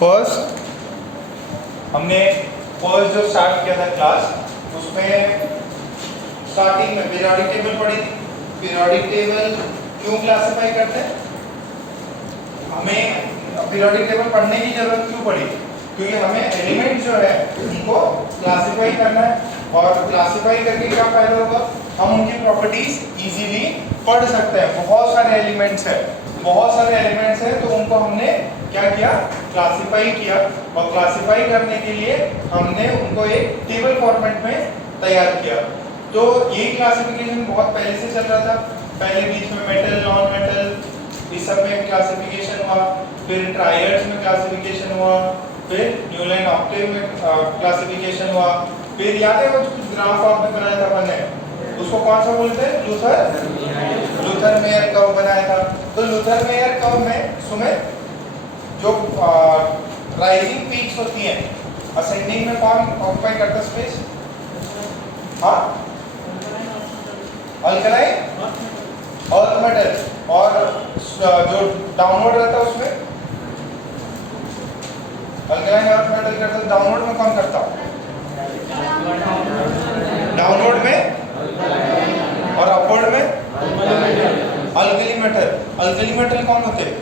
First हमने first जो start किया था क्लास, उसमें स्टार्टिंग में पीरियोडिक टेबल पढ़ी थी। पीरियोडिक टेबल क्यों क्लासिफाई करते हैं? हमें पीरियोडिक टेबल पढ़ने की जरूरत क्यों पड़ी? क्योंकि हमें एलिमेंट जो है उनको क्लासिफाई करना है, और क्लासिफाई करके क्या फायदा होगा? हम उनकी प्रॉपर्टीज इजीली पढ़ सकते हैं। बहुत सारे एलिमेंट्स हैं, तो उनको हमने क्या किया? क्लासिफाई किया, और क्लासिफाई करने के लिए हमने उनको एक टेबल फॉर्मेट में तैयार किया। तो ये क्लासिफिकेशन बहुत पहले से चल रहा था। पहले बीच में मेटल, नॉन मेटल, इस सब में क्लासिफिकेशन हुआ, फिर ट्रायड्स में क्लासिफिकेशन हुआ, फिर न्यू लाइन ऑक्टेव में क्लासिफिकेशन हुआ, फिर याद है वो ग्राफ आपने बनाया था अपन ने, उसको कौन सा बोलते हैं? लूथर मेयर कर्व बनाया था। तो लूथर मेयर कर्व में सुमित जो राइजिंग पीक्स होती हैं, असेंडिंग में कौन ऑक्युपाई करता स्पेस? हाँ, अल्कलाइन अर्थ मेटल, और जो डाउनवर्ड रहता है उसमें अल्कलाइन अर्थ मेटल करता है। डाउनवर्ड में कौन करता? डाउनवर्ड में, और अपवर्ड में अल्कली मेटल। अल्कली मेटल कौन होते हैं?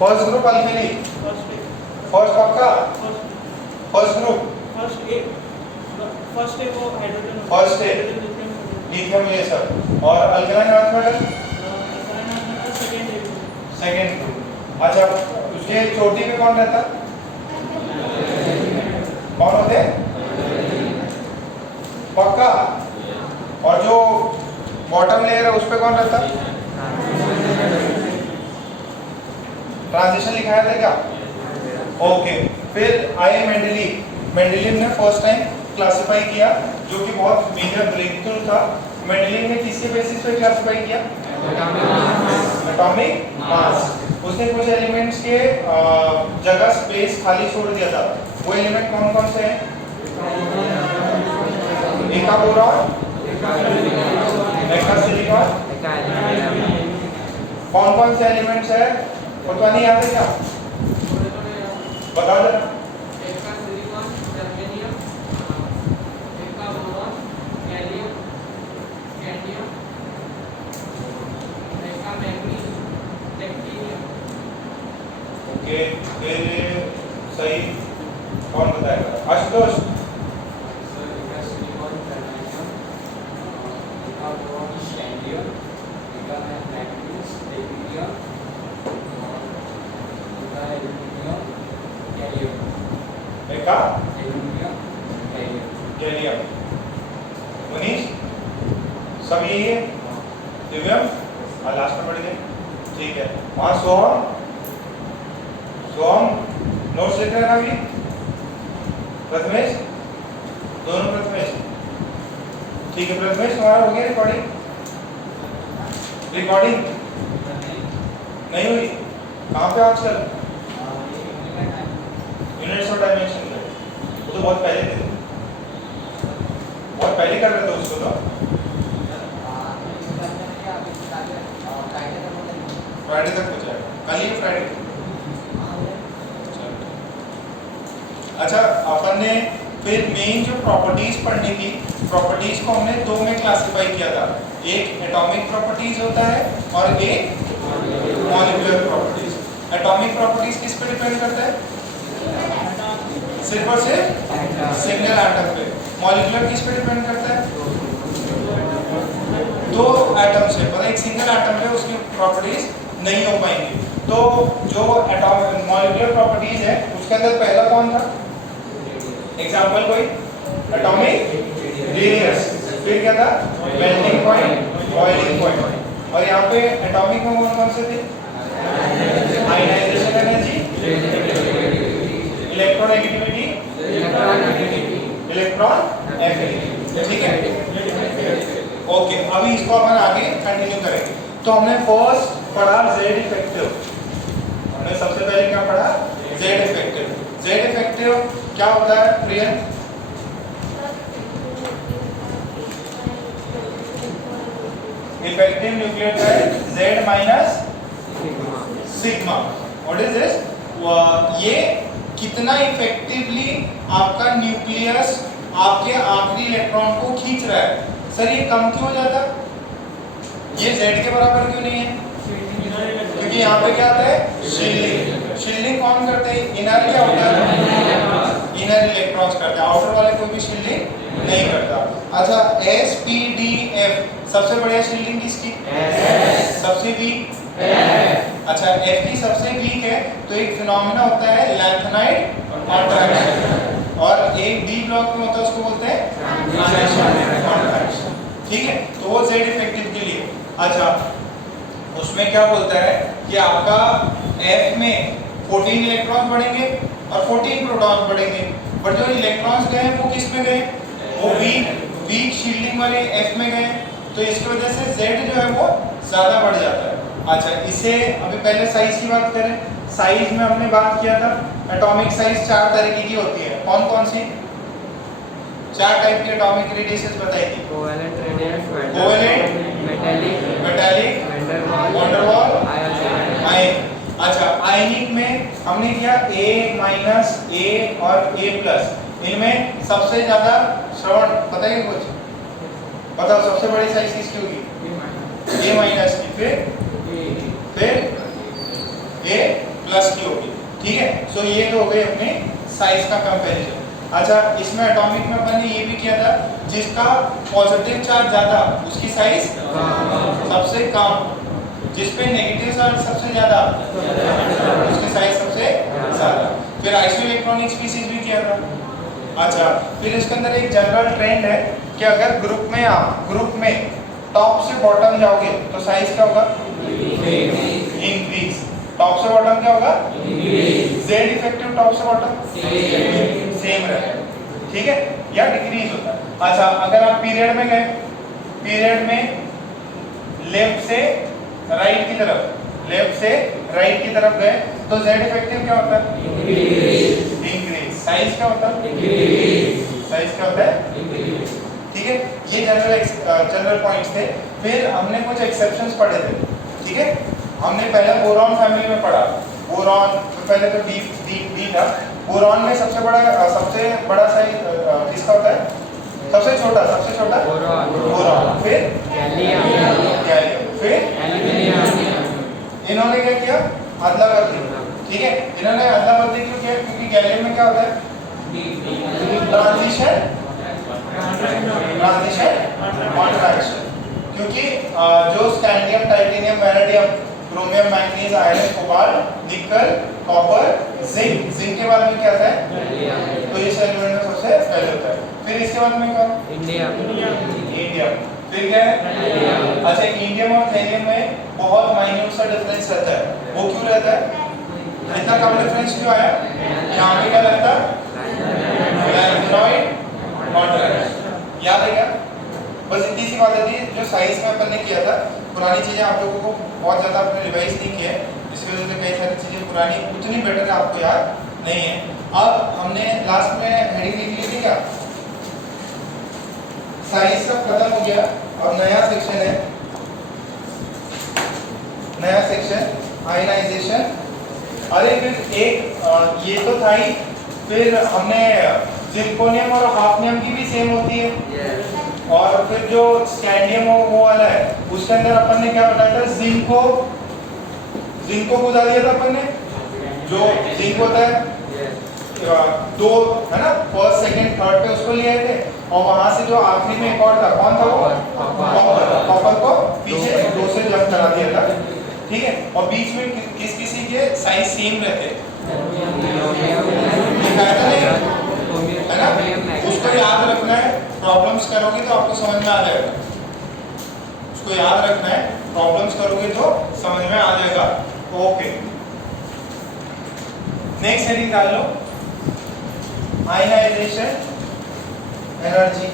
फर्स्ट ग्रुप अल्कली, फर्स्ट पक्का, फर्स्ट ग्रुप, फर्स्ट है लिथियम, ये सब। और alkaline earth metal second group. अच्छा, उसके चोटी पे कौन रहता? कौन होते हैं? पक्का। और जो बॉटम लेयर है उस पे कौन रहता? ट्रांजिशन लिखाया था क्या? ओके। फिर आए मेंडेलिव ने फर्स्ट टाइम क्लासिफाई किया, जो कि बहुत मेजर ब्रेक थ्रू था। मेंडेलिव ने किसके बेसिस पे क्लासिफाई किया? Atomic mass. उसने कुछ एलिमेंट्स के जगह स्पेस खाली छोड़ दिया था। वो एलिमेंट कौन कौन से हैं? एका बोरॉन, एका सिलिकॉन। कौन कौन से एलिमेंट्स है? पता नहीं याद है क्या? बता दे। एका सिलिकॉन, जर्मेनियम, एका बोरॉन, गैलियम, कैडमियम, एका मैग्नीज, टेक्टिनियम। ओके, फिर सही कौन बताएगा? आशुतोष। एका सिलिकॉन, जर्मेनियम, एका बोरॉन, स्कैंडियम, एका मैग्नीज, टेक्टिनियम, एका एल्यूमिनियम, गैलियम। एका एल्यूमिनियम, गैलियम। मनीष, सब यही है? दिव्यम, हाँ लास्ट में पढ़ गए, ठीक है। वहाँ सोहम नोट्स लिख रहे हैं ना अभी? प्रथमेश, दोनों प्रथमेश, ठीक है। प्रथमेश, तुम्हारा हो गया रिकॉर्डिंग? नहीं हुई? कहाँ पे आजकल? यूनिट्स और डायमेंशन में। वो तो बहुत पहले थे, बहुत पहले कर रहे थे उसको तो। फ्राइडे तक हो जाएगा, कल ही फ्राइडे। अच्छा, अपन ने फिर मेन जो प्रॉपर्टीज पढ़नी थी, प्रॉपर्टीज को हमने दो में क्लासिफाई किया था। एक एटॉमिक प्रॉपर्टीज होता है और एक मॉलिक्यूलर प्रॉपर्टीज। एटॉमिक प्रॉपर्टीज किस पे डिपेंड करता है? सिर्फ और सिर्फ सिंगल एटम पे। मॉलिक्यूलर किस पे डिपेंड करता है? दो एटम से, मतलब एक सिंगल एटम पे उसकी प्रॉपर्टीज नहीं हो पाएंगी। तो जो एटॉमिक मॉलिक्यूलर प्रॉपर्टीज है उसके अंदर पहला कौन था? एग्जांपल कोई? एटॉमिक रेडियस, फिर क्या था? Melting point, boiling point. और यहाँ पे एटॉमिक में कौन कौन से थे? Ionization energy, electronegativity, electron affinity, ठीक है। ओके, अभी इसको अपन आगे कंटिन्यू करेंगे। तो हमने फर्स्ट पढ़ा जेड इफेक्टिव। हमने सबसे पहले क्या पढ़ा? Z effective. जेड इफेक्टिव क्या होता है prion? Effective nucleotide Z minus sigma. What is this? ये कितना इफेक्टिवली आपका न्यूक्लियस आपके आखिरी इलेक्ट्रॉन को खींच रहा है। सर ये कम क्यों हो जाता, ये Z के बराबर क्यों नहीं है? क्योंकि यहाँ पे क्या आता है, शील्डिंग। शील्डिंग कौन करते हैं? इनर क्या होता है? इनर इलेक्ट्रॉन्स करते हैं, आउटर वाले कोई भी शील्डिंग नहीं करता। अच्छा S P D F सबसे बढ़िया शील्डिंग किसकी? सबसे वीक अच्छा F की सबसे वीक है तो एक फिनोमेना होता है लैंथेनाइड कॉन्ट्रैक्शन, और एक D ब्लॉक में होता है उसको बोलते हैं ट्रांजिशन कॉन्ट्रैक्शन। ठीक है, तो वो Z इफेक्टिव के लिए। अच्छा उसमें क्या बोलता है कि आपका F में 14 इलेक्ट्रॉन बढ़ेंगे और 14 प्रोटॉन बढ़ेंगे, बट जो इलेक्ट्रॉन्स गए वो किस में गए? वो वीक शील्डिंग वाले F में गए, तो इसकी वजह से Z जो है वो ज्यादा बढ़ जाता है। अच्छा इसे अभी पहले साइज की बात करें। साइज में हमने बात किया था एटॉमिक साइज 4 तरीके की होती है, कौन कौन सी? 4 टाइप की एटॉमिक रेडियस बताई थी। Covalent radius, covalent, metallic, van der waals, ion. अच्छा आयनिक में हमने किया A माइनस A और A प्लस, इनमें सबसे ज्यादा श्रवण पता है कुछ? बताओ सबसे बड़ी साइज किसकी होगी? A माइनस की, फिर A प्लस की होगी। ठीक है, सो ये तो हो गई अपनी साइज का कंपैरिजन। अच्छा इसमें एटॉमिक में अपन ने ये भी किया था जिसका पॉजिटिव चार्ज ज्यादा उसकी साइज सबसे कम, जिसपे नेगेटिव चार्ज सबसे ज्यादा उसकी साइज सबसे ज्यादा। फिर आइसोइलेक्ट्रॉनिक स्पीशीज भी किया था। अच्छा फिर इसके अंदर एक जनरल ट्रेंड है कि अगर ग्रुप में टॉप से बॉटम जाओगे तो साइज क्या होगा? इंक्रीज। टॉप से बॉटम क्या होगा? Z इफेक्टिव टॉप से बॉटम सेम रहता है, ठीक है, या डिक्रीज होता है। अच्छा अगर आप पीरियड में गए, पीरियड में लेफ्ट से राइट की तरफ गए तो Z इफेक्टिव क्या होता है? इंक्रीज। साइज क्या होता है? ठीक है, ये जनरल पॉइंट्स थे। फिर हमने कुछ एक्सेप्शंस पढ़े थे। ठीक है, हमने पहले बोरॉन फैमिली में पढ़ा। बोरॉन तो पहले तो डी था। बोरॉन में सबसे बड़ा साइज किसका होता है? सबसे छोटा बोरॉन, फिर गैलियम, फिर इन्होंने क्या किया? अदला बदली। ठीक है, इन्होंने अदला बदली क्यों किया? क्योंकि गैलियम में क्या होता है? Transition contraction. क्योंकि जो scandium, titanium, vanadium, chromium, manganese, iron, cobalt, निकल, कॉपर, जिंक के बाद में क्या आता है? तो इस एलिमेंट में सबसे पहले होता है। फिर इसके बाद में क्या? इंडियम। फिर क्या है? अच्छा इंडियम और थैलियम में बहुत माइन्यूट सा डिफरेंस रहता है। वो क्यों रहता है? इतना कम डिफरेंस क्यों आया? यहाँ पे क्या लगता है? Lanthanide contraction. याद है क्या? बस इतनी सी बात थी जो साइज में अपन ने किया था। पुरानी चीजें आप लोगों को बहुत ज्यादा आपने रिवाइज नहीं किया है, इस वजह से कई सारी चीजें पुरानी उतनी बेटर है आपको याद नहीं है। अब हमने लास्ट में हेडिंग लिख ली थी क्या? साइज सब खत्म हो गया और नया सेक्शन है, नया सेक्शन आयनाइजेशन। अरे फिर एक ये तो था ही, फिर हमने जिरकोनियम और हाफनियम की भी सेम होती है। और फिर जो स्कैंडियम वो वाला है उसके अंदर अपन ने क्या बताया था? जिंक को बुझा दिया था अपन ने। जो जिंक होता है दो है ना, फर्स्ट सेकंड थर्ड पे उसको ले आए थे, और वहां से जो आखिरी में एक और था, कौन था वो? कॉपर को पीछे दो से जंप करा दिया था। ठीक है, और बीच में किसी के साइज सेम रहते है ना, उसको याद रखना है। प्रॉब्लम्स करोगे तो आपको समझ में आ जाएगा, उसको याद रखना है। प्रॉब्लम्स करोगे तो समझ में आ जाएगा। ओके, नेक्स्ट हेडिंग डाल लो, आयनाइजेशन एनर्जी।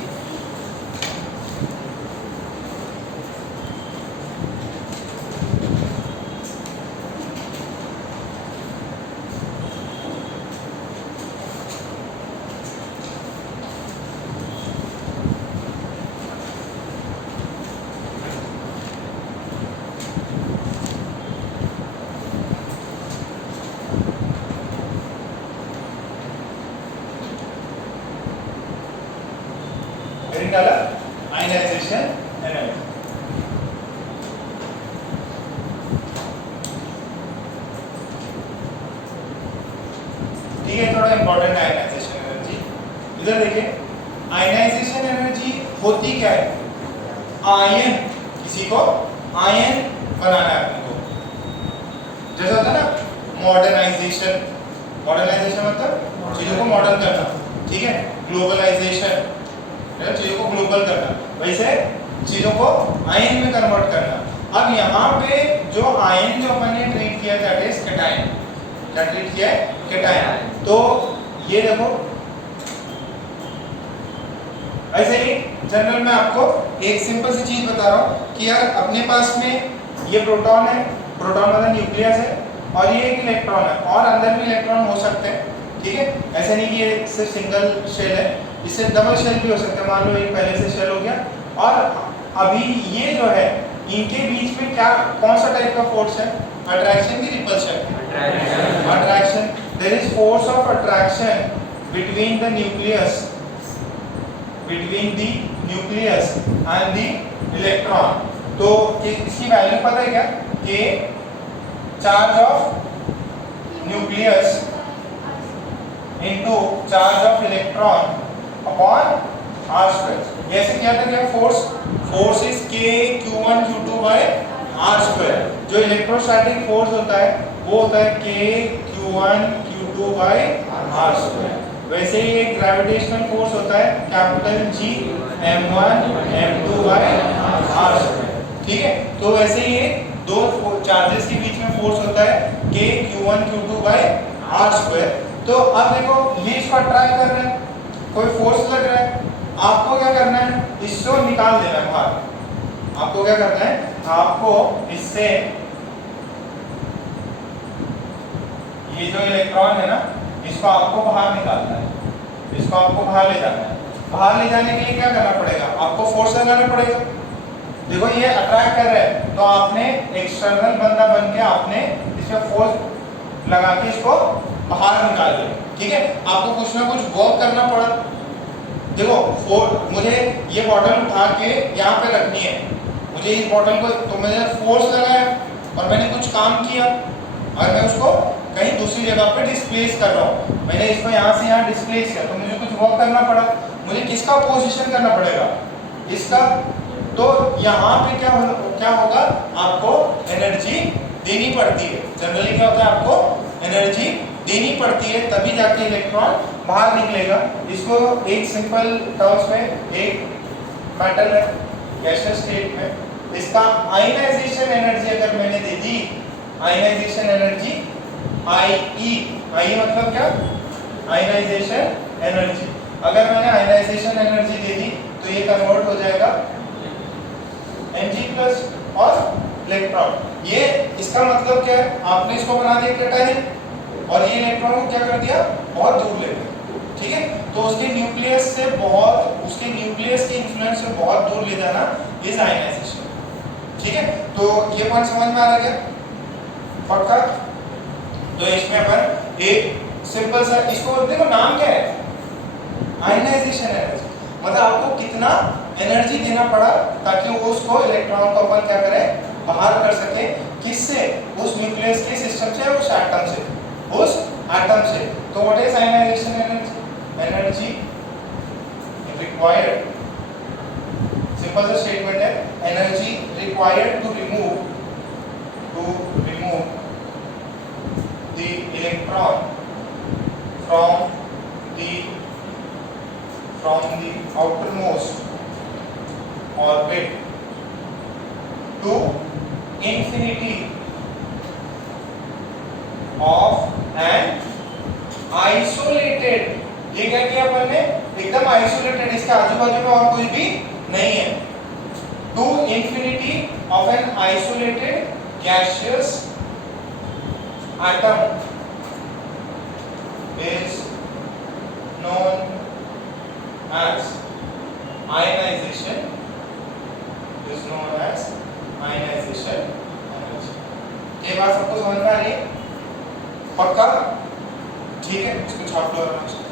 ठीक है, थोड़ा इंपॉर्टेंट है आयनाइजेशन एनर्जी। इधर देखिए, आयनाइजेशन एनर्जी होती क्या है? आयन, किसी को आयन बनाना है अपने को। जैसे होता है ना मॉडर्नाइजेशन, मॉडर्नाइजेशन मतलब चीजों को मॉडर्न करना, ठीक है। ग्लोबलाइजेशन, चीजों को ग्लोबल करना, वैसे चीजों को आयन में कन्वर्ट करना। अब यहाँ पे जो आयन जो अपन ने ट्रीट किया दैट इज कैटायन। क्या ट्रीट किया है? कैटायन। तो ये देखो, ऐसे ही जनरल में आपको एक सिंपल सी चीज बता रहा हूँ कि यार अपने पास में ये प्रोटॉन है, प्रोटॉन मतलब न्यूक्लियस है, और ये एक इलेक्ट्रॉन है, और अंदर भी इलेक्ट्रॉन हो सकते हैं, ठीक है। ऐसे नहीं कि ये सिर्फ सिंगल शेल है, इससे डबल शेल भी हो सकते हैं। मान लो एक पहले से शेल हो गया, और अभी ये जो है इनके बीच में क्या कौन सा टाइप का फोर्स है? अट्रैक्शन की repulsion? Attraction. There is force of attraction between the nucleus, between the nucleus and the electron। तो इसकी वैल्यू पता है क्या? कि charge of nucleus into charge of electron upon r square. ऐसे क्या था क्या force? Force is k q1 q2 by r square. जो इलेक्ट्रोस्टैटिक फोर्स होता है वो होता है k q1 q2 by r square. वैसे ही एक ग्रेविटेशनल फोर्स होता है capital G m1 m2 by r square, ठीक है। तो वैसे ही दो चार्जेस के बीच में फोर्स होता है k q1 q2 by r square. तो अब देखो ये इसको अट्रैक्ट कर रहे हैं, कोई फोर्स लग रहा है, आपको क्या करना है? इसको निकाल देना है बाहर। आपको क्या करना है? आपको इससे ये जो इलेक्ट्रॉन है ना, इसको आपको बाहर निकालना है, इसको आपको बाहर ले जाना है। बाहर ले जाने के लिए क्या करना पड़ेगा? आपको फोर्स लगाना पड़ेगा। देखो ये अट्रैक्ट कर रहा है, तो आपने एक्सटर्नल बंदा बन के आपने इसमें फोर्स लगा के इसको बाहर निकाल दिया, ठीक है। आपको कुछ ना कुछ वर्क करना पड़ा। देखो मुझे ये बॉटल उठा के यहाँ पे रखनी है, मुझे इस बॉटल को, तो मैंने फोर्स लगाया और मैंने कुछ काम किया, और मैं उसको कहीं दूसरी जगह पे डिस्प्लेस कर रहा हूँ। मैंने इसको यहाँ से यहाँ डिस्प्लेस किया, तो मुझे कुछ वर्क करना पड़ा। मुझे किसका पोजीशन करना पड़ेगा? इसका। तो यहाँ पे क्या होगा? आपको एनर्जी देनी पड़ती है। जनरली क्या होता है? आपको एनर्जी देनी पड़ती है, तभी जाके इलेक्ट्रॉन बाहर निकलेगा। इसको एक सिंपल टर्म्स में, एक मेटल है गैसियस स्टेट में, इसका आयनाइजेशन एनर्जी अगर मैंने दे दी, आयनाइजेशन एनर्जी IE, IE मतलब क्या? Ionization energy. अगर मैंने आयनाइजेशन एनर्जी दे दी तो ये कन्वर्ट हो जाएगा Mg+ और इलेक्ट्रॉन। ये इसका मतलब क्या है? आपने इसको बना दिया कैटायन, और ये इलेक्ट्रॉन को क्या कर दिया? बहुत दूर ले गया, ठीक है। तो उसके न्यूक्लियस से बहुत, उसके न्यूक्लियस के इन्फ्लुएंस से बहुत दूर ले जाना इज आयनाइजेशन, ठीक है। तो ये पॉइंट समझ में आ रहा क्या? पक्का? तो इसमें अपन एक सिंपल सा, इसको देखो नाम क्या है? Ionization energy. मतलब आपको कितना एनर्जी देना पड़ा ताकि वो उसको इलेक्ट्रॉन को अपन क्या करे? बाहर कर सके। किससे? उस न्यूक्लियस के सिस्टम से, उस एटम से, उस एटम से। तो what is ionization energy? Energy required, simple सा स्टेटमेंट है, energy required to remove the electron from the outermost orbit to infinity of an isolated, ये क्या किया अपन ने? एकदम आइसोलेटेड, इसके आजू बाजू में और कोई भी नहीं है। To infinity of an isolated gaseous atom is known as ionization, is known as ionization energy। ये बात सबको समझ में आ रही है? पक्का? ठीक है, इसको छाप लो आराम से।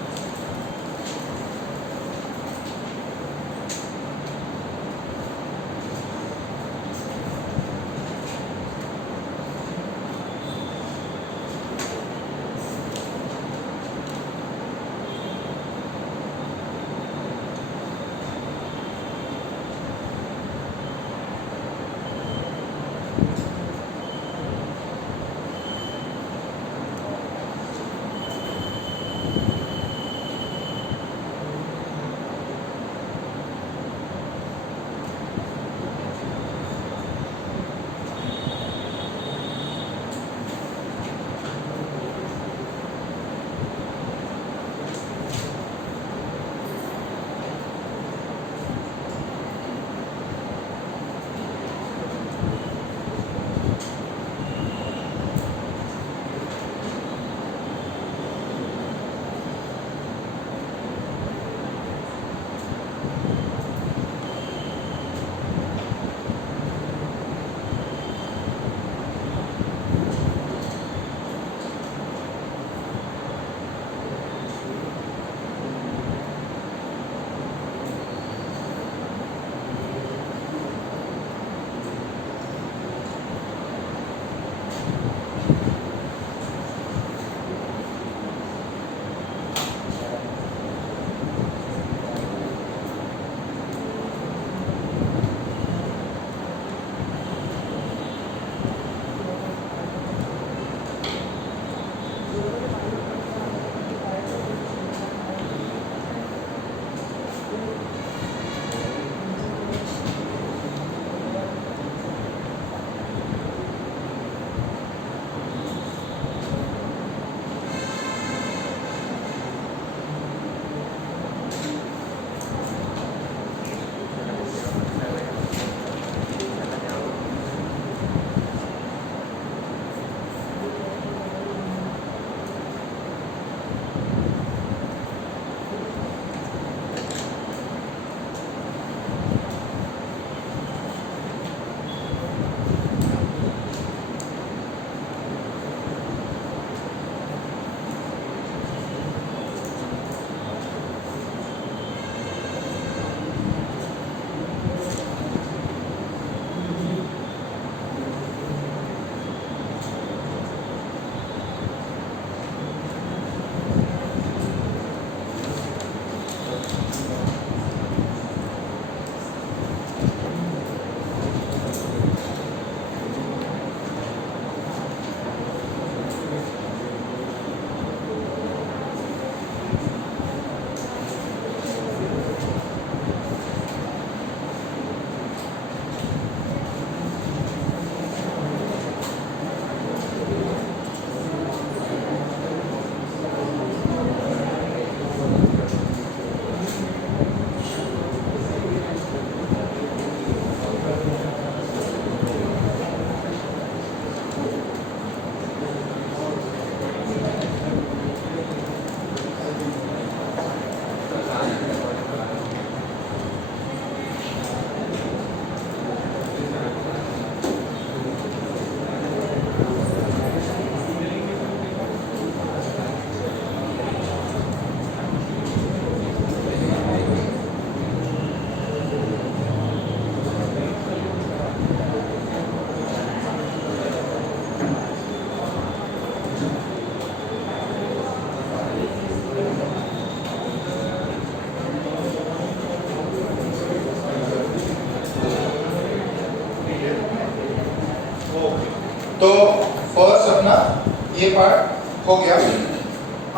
अपना ये पार्ट हो गया।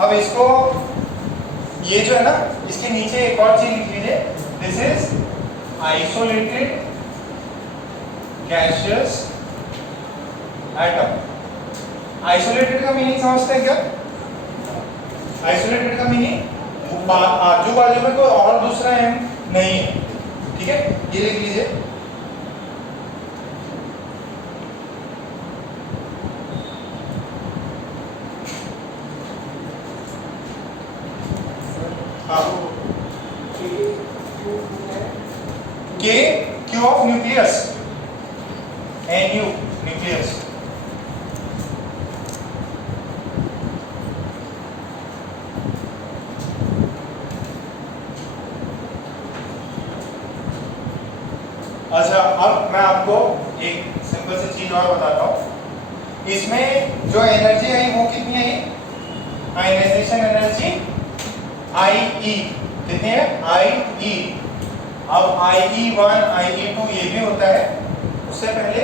अब इसको ये जो है ना, इसके नीचे एक और चीज लिख लीजिए, this is isolated gaseous atom. Isolated का मीनिंग समझते हैं क्या? आइसोलेटेड का मीनिंग आजू बाजू में कोई और दूसरा एम नहीं है, ठीक है, ये लिख लीजिए। K q of nucleus, n u nucleus. अच्छा, अब मैं आपको एक सिंपल सी चीज और बताता हूं। इसमें जो एनर्जी आई वो कितनी आई? आयनाइजेशन एनर्जी IE कितनी है? IE। अब IE1 IE2 ये भी होता है। उससे पहले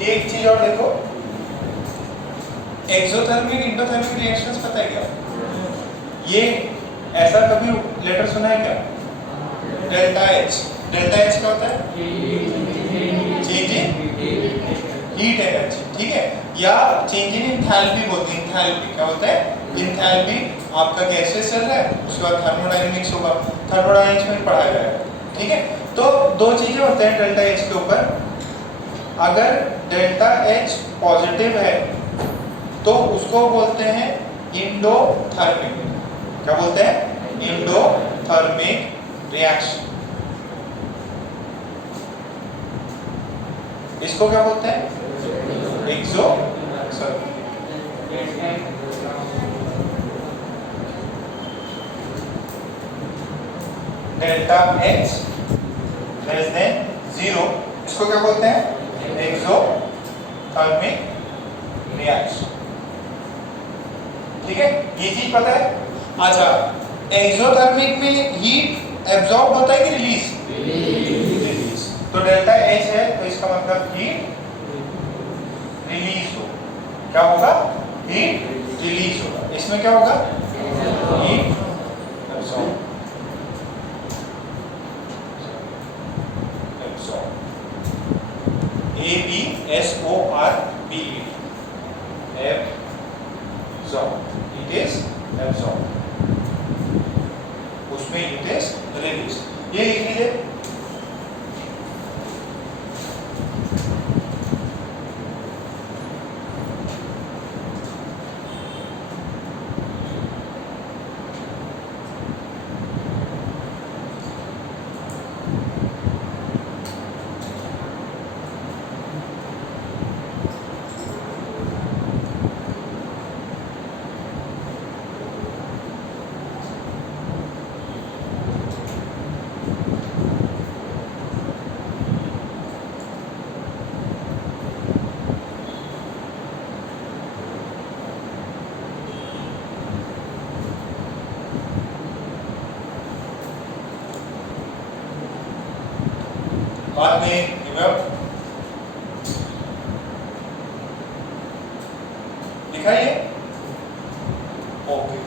ये एक चीज और देखो, एक्सोथर्मिक इंडोथर्मिक रिएक्शंस पता है क्या? ये ऐसा कभी लेटर सुना है क्या? Delta H। डेल्टा H क्या होता है? चेंज इन हीट एनर्जी, ठीक है, या चेंज इन इंथैल्पी बोलते हैं। इंथैल्पी क्या होता है? इंथैल्पी आपका गैसेस चल रहा है, उसके बाद थर्मोडायनेमिक्स होगा, थर्मोडायनेमिक्स में पढ़ाया जाएगा, ठीक है। तो दो चीजें होते हैं डेल्टा H के ऊपर। अगर डेल्टा H पॉजिटिव है तो उसको बोलते हैं इंडोथर्मिक। क्या बोलते हैं? Endothermic reaction. इसको क्या बोलते हैं? Exothermic. Delta H less than 0, इसको क्या बोलते हैं? एक्सोथर्मिक रिएक्शन, ठीक है, ये चीज पता है। अच्छा, एक्सोथर्मिक में हीट एब्जॉर्ब होता है कि रिलीज? रिलीज। तो डेल्टा H है तो इसका मतलब हीट रिलीज हो। क्या होगा? हीट रिलीज होगा। इसमें क्या होगा? Heat absorb. ABSORB, absorb, it is absorbed, उसमें it is released। ये लिख लीजिए। बाद में लिखा है ओके।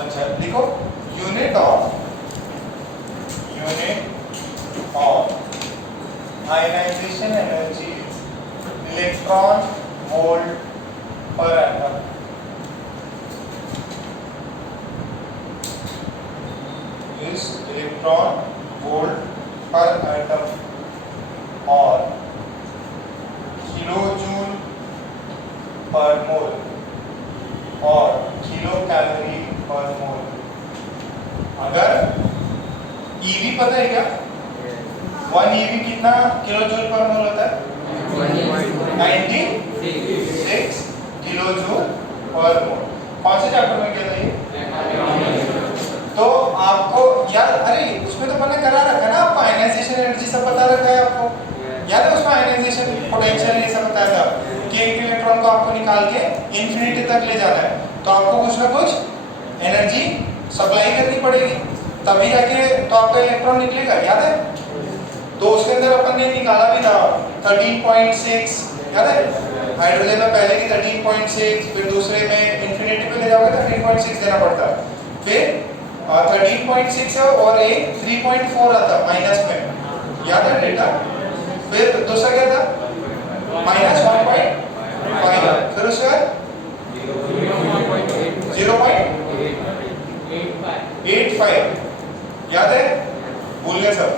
अच्छा लिखो, unit of ionization energy electron volt per atom. इस इलेक्ट्रॉन वोल्ट पर एटम और किलो जूल पर मोल और किलो कैलोरी पर मोल। अगर ईवी पता है क्या? 1 ईवी कितना किलो जूल पर मोल होता है? 96 किलो जूल पर मोल। कौन से चैप्टर में किया था ये? तो आपको यार अरे उसमें तो मैंने करा रखा है ना आपको, आयनाइजेशन एनर्जी सब बता रखा है आपको, याद है उसमें आयनाइजेशन पोटेंशियल ये सब बताया था कि एक इलेक्ट्रॉन को आपको निकाल के इंफिनिटी तक ले जाना है, तो आपको कुछ ना कुछ एनर्जी सप्लाई करनी पड़ेगी, तभी जाके तो आपका इलेक्ट्रॉन निकलेगा, याद है? तो उसके अंदर अपन ने निकाला भी था 13.6, याद है? हाइड्रोजन में पहले की 13.6, फिर दूसरे में इंफिनिटी पे ले जाओगे तो 13.6 देना पड़ता है, फिर 13.6 है और एक 3.4 आता माइनस में, याद है डेटा? फिर दूसरा क्या था? -1.5, फिर उसके बाद 0.85, याद है? भूल गए सब?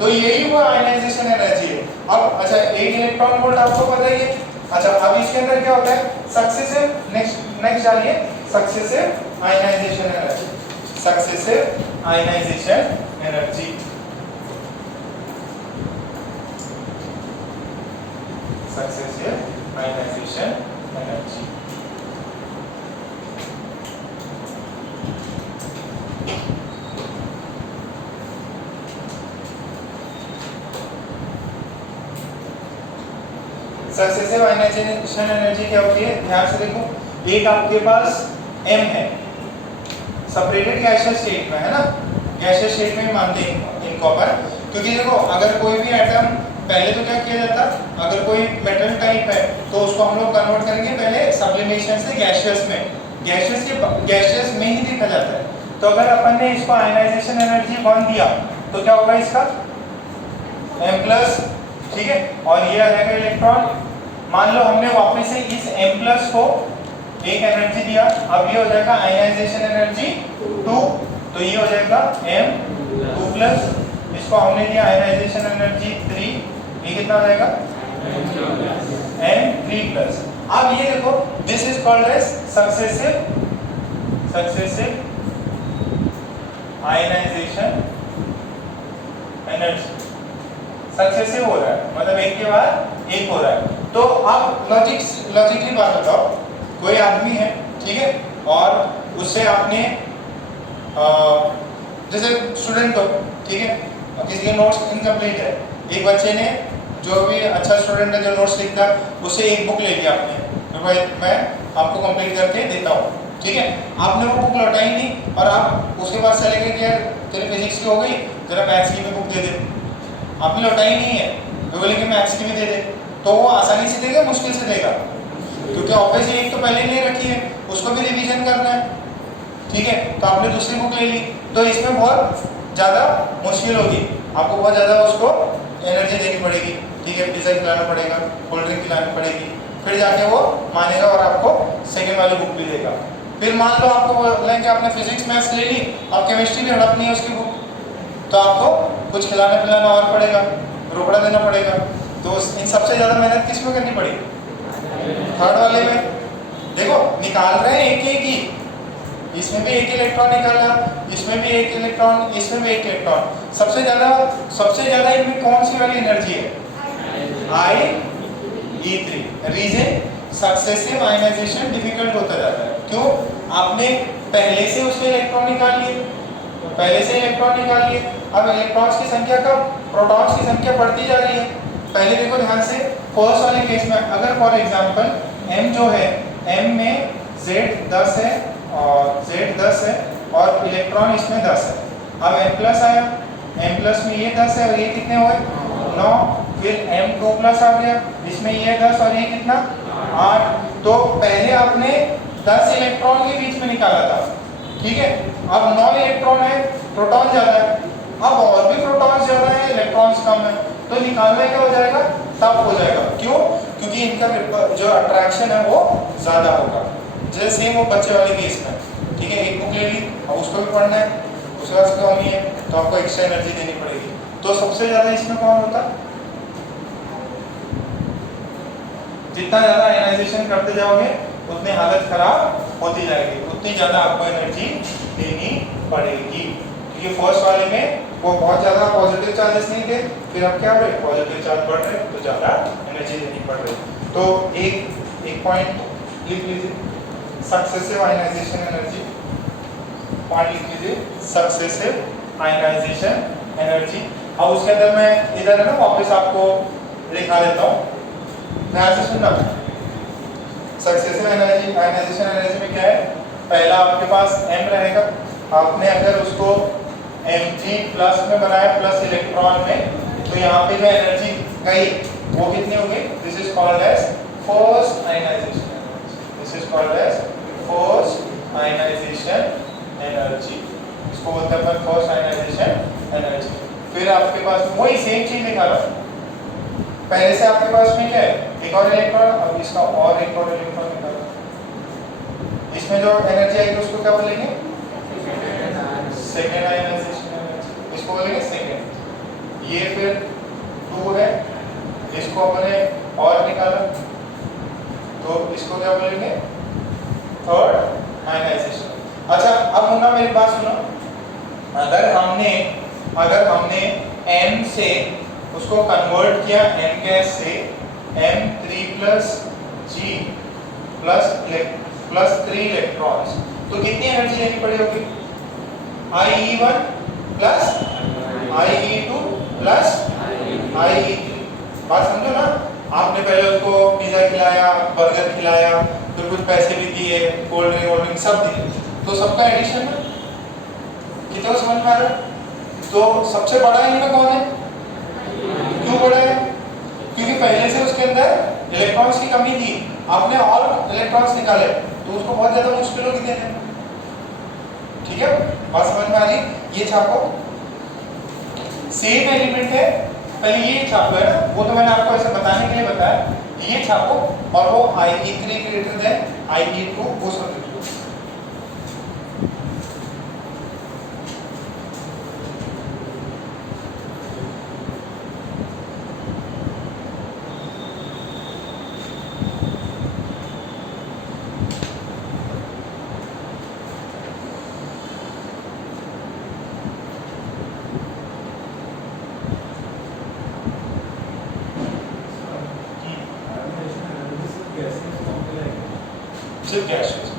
तो यही वो आयनाइजेशन एनर्जी है। अब अच्छा, एक इलेक्ट्रॉन वोल्ट आपको पता ही है। अच्छा, अब इसके अंदर क्या होता है? सक्सेसिव, नेक्स्ट जानिए, successive ionization energy, successive ionization energy, successive ionization energy. Successive ionization energy क्या होती है? ध्यान से देखो, एक आपके पास M है, सेपरेटेड गैसियस स्टेट में है ना, गैसियस स्टेट में मानते हैं इनको अपन, क्योंकि देखो अगर कोई भी एटम, पहले तो क्या किया जाता, अगर कोई मेटल टाइप है तो उसको हम लोग कन्वर्ट करेंगे पहले सब्लिमेशन से गैसियस में, गैसियस में ही देखा जाता है। तो अगर अपन ने इसको आयनाइजेशन एनर्जी 1 दिया तो क्या होगा इसका? M+, ठीक है, और ये रहेगा इलेक्ट्रॉन। मान लो हमने वापस से इस M+ को एक एनर्जी दिया, अब ये हो जाएगा आयनाइजेशन एनर्जी 2, तो ये हो जाएगा M2+, इसको हमने दिया आयनाइजेशन एनर्जी 3, ये कितना हो जाएगा? M3+। अब ये देखो, this is called as successive ionization energy, successive हो रहा है, मतलब एक के बाद एक हो रहा है। तो अब लॉजिकली बात बताओ, कोई आदमी है, ठीक है, और उससे आपने जैसे स्टूडेंट हो, ठीक है, किसी के नोट्स इनकम्प्लीट है, एक बच्चे ने, जो भी अच्छा स्टूडेंट है जो नोट्स लिखता है, उससे एक बुक ले लिया आपने, तो भाई मैं आपको कंप्लीट करके देता हूँ, ठीक है, आपने वो बुक लौटाई नहीं और आप उसके बाद चले गए कि यार तेरे फिजिक्स की हो गई, जरा मैथ्स की भी बुक दे दे, आपने लौटाई नहीं है, वो बोले कि मैथ्स की भी दे दे, तो वो आसानी से देगा, मुश्किल से देगा, क्योंकि ऑब्वियसली एक तो पहले ले रखी है, उसको भी रिवीजन करना है, ठीक है, तो आपने दूसरी बुक ले ली, तो इसमें बहुत ज़्यादा मुश्किल होगी, आपको बहुत ज़्यादा उसको एनर्जी देनी पड़ेगी, ठीक है, पिज़्ज़ा खिलाना पड़ेगा, कोल्ड ड्रिंक खिलानी पड़ेगी, फिर जाके वो मानेगा और आपको सेकेंड वाली बुक भी देगा। फिर मान लो आपको बोलें कि आपने फिजिक्स मैथ्स ले ली, अब केमिस्ट्री भी हड़पनी है उसकी बुक, तो आपको कुछ खिलाना पिलाना और पड़ेगा, रोकड़ा देना पड़ेगा, तो इन सबसे ज़्यादा मेहनत किस में करनी पड़ेगी? थर्ड वाले में। देखो निकाल रहे हैं एक ही, इसमें भी एक इलेक्ट्रॉन निकाला, इसमें भी एक इलेक्ट्रॉन, इसमें भी एक इलेक्ट्रॉन, सबसे ज़्यादा इनमें कौन सी वाली एनर्जी है? I(E)3। Reason, successive ionization difficult होता जाता है, क्यों? आपने पहले से उसके इलेक्ट्रॉन निकाल लिए, अब इलेक्ट्रॉन्स की संख्या कम, प्रोटॉन्स की संख्या बढ़ती जा रही है। पहले देखो ध्यान से, फर्स्ट वाले केस में अगर फॉर एग्जांपल M जो है, M में Z10 है और इलेक्ट्रॉन इसमें 10 है, अब M+ आया, M+ में ये 10 है और ये कितने हुए? 9, फिर M2+ आ गया, इसमें ये 10 और ये कितना? 8। तो पहले आपने 10 इलेक्ट्रॉन के बीच में निकाला था, ठीक है, अब 9 इलेक्ट्रॉन है, प्रोटॉन ज़्यादा है, अब और भी प्रोटॉन्स ज़्यादा है, इलेक्ट्रॉन्स कम है, तो निकालना क्या हो जाएगा? टफ हो जाएगा, क्यों? क्योंकि इनका जो अट्रैक्शन है वो ज़्यादा होगा। जैसे सेम वो बच्चे वाले केस में, ठीक है, एक बुक ले ली, अब उसको भी पढ़ना है, उसके बाद कमी है, तो आपको एक्स्ट्रा एनर्जी देनी पड़ेगी। तो सबसे ज़्यादा इसमें कौन होता? जितना ज़्यादा आयनाइजेशन करते जाओगे उतनी हालत खराब होती जाएगी, उतनी ज़्यादा आपको एनर्जी देनी पड़ेगी, क्योंकि फर्स्ट वाले में वो बहुत ज़्यादा पॉजिटिव चार्जेस नहीं थे, फिर अब क्या हो रहे? पॉजिटिव चार्ज बढ़ रहे, तो ज़्यादा एनर्जी देनी पड़ रही। तो एक पॉइंट लिख लीजिए, सक्सेसिव आयनाइजेशन एनर्जी, पॉइंट लिख लीजिए, सक्सेसिव आयनाइजेशन एनर्जी। अब उसके अंदर मैं इधर है ना वापस आपको लिखा देता हूँ, ध्यान से सुनना। सक्सेसिव एनर्जी आयनाइजेशन एनर्जी में क्या है, पहला आपके पास m रहेगा, आपने अगर उसको Mg प्लस में बनाया प्लस इलेक्ट्रॉन में, तो यहाँ पे जो एनर्जी गई वो कितनी हो गई, this is called as forced ionization energy, this is called as forced ionization energy, इसको बोलते हैं अपन फोर्स्ड आयनाइजेशन एनर्जी। फिर आपके पास वही सेम चीज दिखा रहा हूं, पहले से आपके पास में क्या है, एक और इलेक्ट्रॉन, अब इसका और एक और इलेक्ट्रॉन निकालो, इसमें जो एनर्जी आएगी उसको क्या बोलेंगे, सेकेंड आयनाइजेशन एनर्जी, इसको बोलेंगे सेकेंड। ये फिर 2 है, इसको अपने और निकाला तो इसको क्या बोलेंगे, थर्ड आयनाइजेशन। अच्छा अब मुन्ना मेरी बात सुनो, अगर हमने M से उसको कन्वर्ट किया M गैस से M3+G प्लस 3 इलेक्ट्रॉन्स, तो कितनी एनर्जी लेनी पड़ी होगी, IE1 plus IE2 plus IE3। बात समझो ना, आपने पहले उसको पिज्जा खिलाया, बर्गर खिलाया, फिर कुछ पैसे भी दिए, कोल्ड ड्रिंक सब दिए, तो सबका एडिशन है कितना समझ में आ रहा है। तो सबसे बड़ा इनका कौन है, क्यों बड़ा है, क्योंकि पहले से उसके अंदर इलेक्ट्रॉन्स की कमी थी, आपने और इलेक्ट्रॉन्स निकाले तो उसको बहुत ज्यादा मुश्किल होगी देने। ठीक है, बात समझ में आ रही, ये छापो, सेम एलिमेंट है, पहले ये छापो है ना, वो तो मैंने आपको ऐसे बताने के लिए बताया, ये छापो और वो IE3 ग्रेटर देन IE2 वो सब लिखो। सिर्फ गैसेस,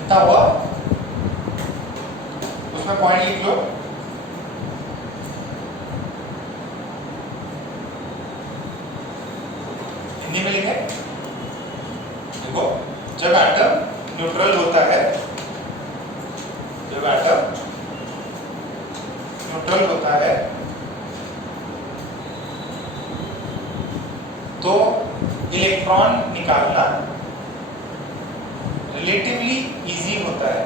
कितना हुआ, उसमें पॉइंट लिख लो। हिंदी में लिखे, देखो जब एटम न्यूट्रल होता है, जब एटम न्यूट्रल होता है तो इलेक्ट्रॉन निकालना रिलेटिवली इजी होता है।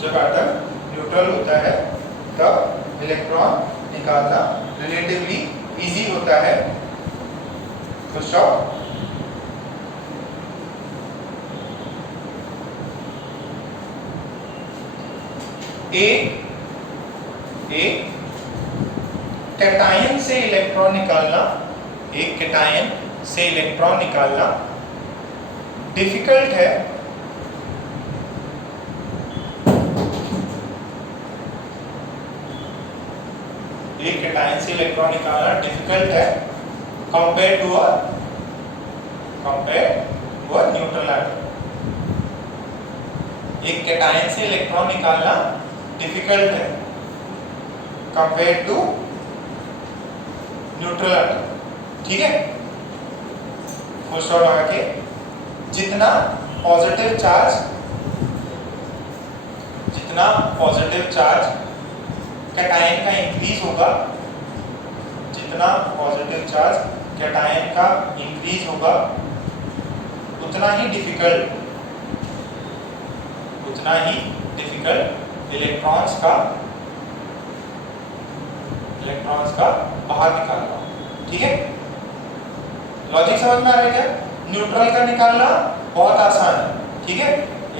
जब एटम न्यूट्रल होता है तब इलेक्ट्रॉन निकालना रिलेटिवली इजी होता है। तो स्टॉप। एक कैटायन से इलेक्ट्रॉन निकालना, एक कैटायन से इलेक्ट्रॉन निकालना डिफिकल्ट है, एक कैटायन से इलेक्ट्रॉन निकालना डिफिकल्ट है compare to a neutral atom. एक कैटायन से इलेक्ट्रॉन निकालना डिफिकल्ट है कंपेयर टू न्यूट्रल एटम। ठीक है, फुल स्टॉप लगा के जितना पॉजिटिव चार्ज कैटायन का इंक्रीज होगा, जितना पॉजिटिव चार्ज कैटायन का इंक्रीज होगा उतना ही डिफिकल्ट इलेक्ट्रॉन्स का बाहर निकालना। ठीक है, लॉजिक समझ में आ रहा है क्या? न्यूट्रल का निकालना बहुत आसान है। ठीक है,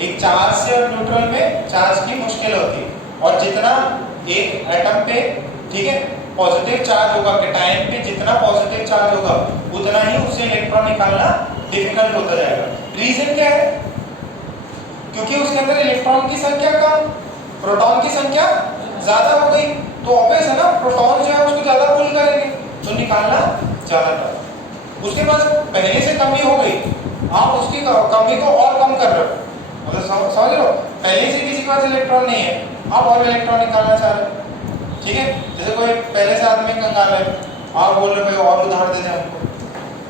एक चार्ज से और न्यूट्रल में चार्ज की मुश्किल होती है, और जितना एक एटम पे, ठीक है, पॉजिटिव चार्ज होगा कैटायन पे, जितना पॉजिटिव चार्ज होगा उतना ही उससे इलेक्ट्रॉन निकालना डिफिकल्ट होता जाएगा। रीजन क्या है? क्योंकि उसके अंदर इलेक्ट्रॉन की संख्या कम, प्रोटॉन की संख्या ज्यादा हो गई, तो ऑब्वियस है ना, प्रोटॉन जो है उसको ज्यादा पुल करेंगे, तो निकालना ज्यादा टफ। उसके पास पहले से कमी हो गई, आप उसकी कमी को और कम कर रहे हो, मतलब समझ रहे हो, पहले से किसी के पास इलेक्ट्रॉन नहीं है, आप और इलेक्ट्रॉन निकालना चाह रहे हो। ठीक है, जैसे कोई पहले से आदमी कंगाल है, आप बोल रहे हो और उधार दे दे हमको,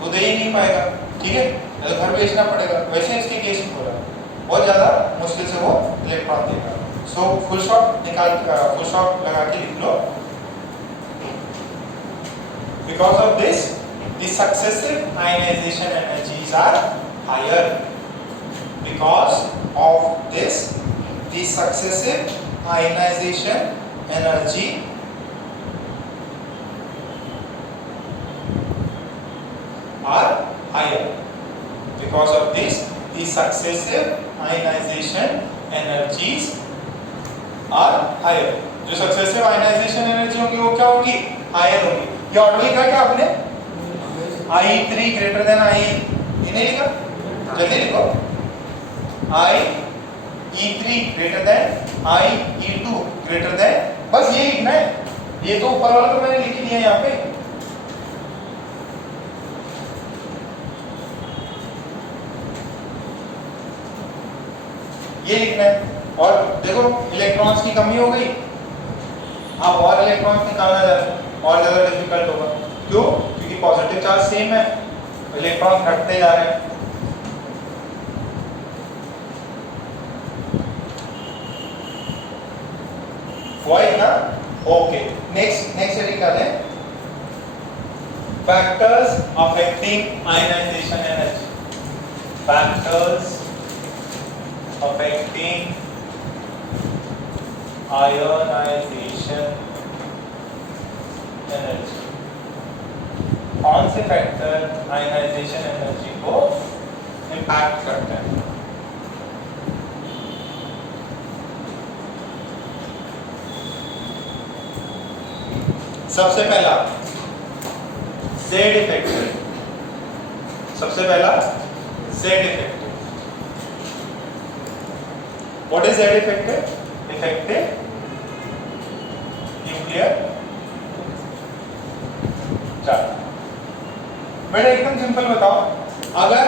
तो दे ही नहीं पाएगा। ठीक है, तो घर बेचना पड़ेगा। वैसे इसके केस में हो रहा है, बहुत ज्यादा मुश्किल से वो इलेक्ट्रॉन देगा। सो फुल स्टॉप लगा के लिख लो। Because of this the successive ionisation energies are higher. Because of this the successive ionization energy are higher. Because of this, the successive ionization energies are higher. जो successive ionization energy होंगी वो क्या होंगी? Higher होंगी। ये order लिखा क्या आपने? I3 greater than I, ये नहीं लिखा? जल्दी लिखो। IE3 greater than IE2 greater than, बस ये लिखना है। ये तो ऊपर वाला तो मैंने लिख दिया यहाँ पे। ये लिखना है। और देखो इलेक्ट्रॉन्स की कमी हो गई, आप और इलेक्ट्रॉन्स निकालना जा रहे हैं, और ज्यादा डिफिकल्ट होगा। क्यों? क्योंकि पॉजिटिव चार्ज सेम है, इलेक्ट्रॉन घटते जा रहे हैं। वही ना? ओके, नेक्स्ट तरीका है factors affecting ionization energy. Factors affecting ionization energy। कौन से फैक्टर आयनाइजेशन एनर्जी को इम्पैक्ट करते हैं? सबसे पहला Z इफेक्ट। सबसे पहला Z effect. What is Z effective? Effective nuclear charge। बेटा एकदम सिंपल बताओ, अगर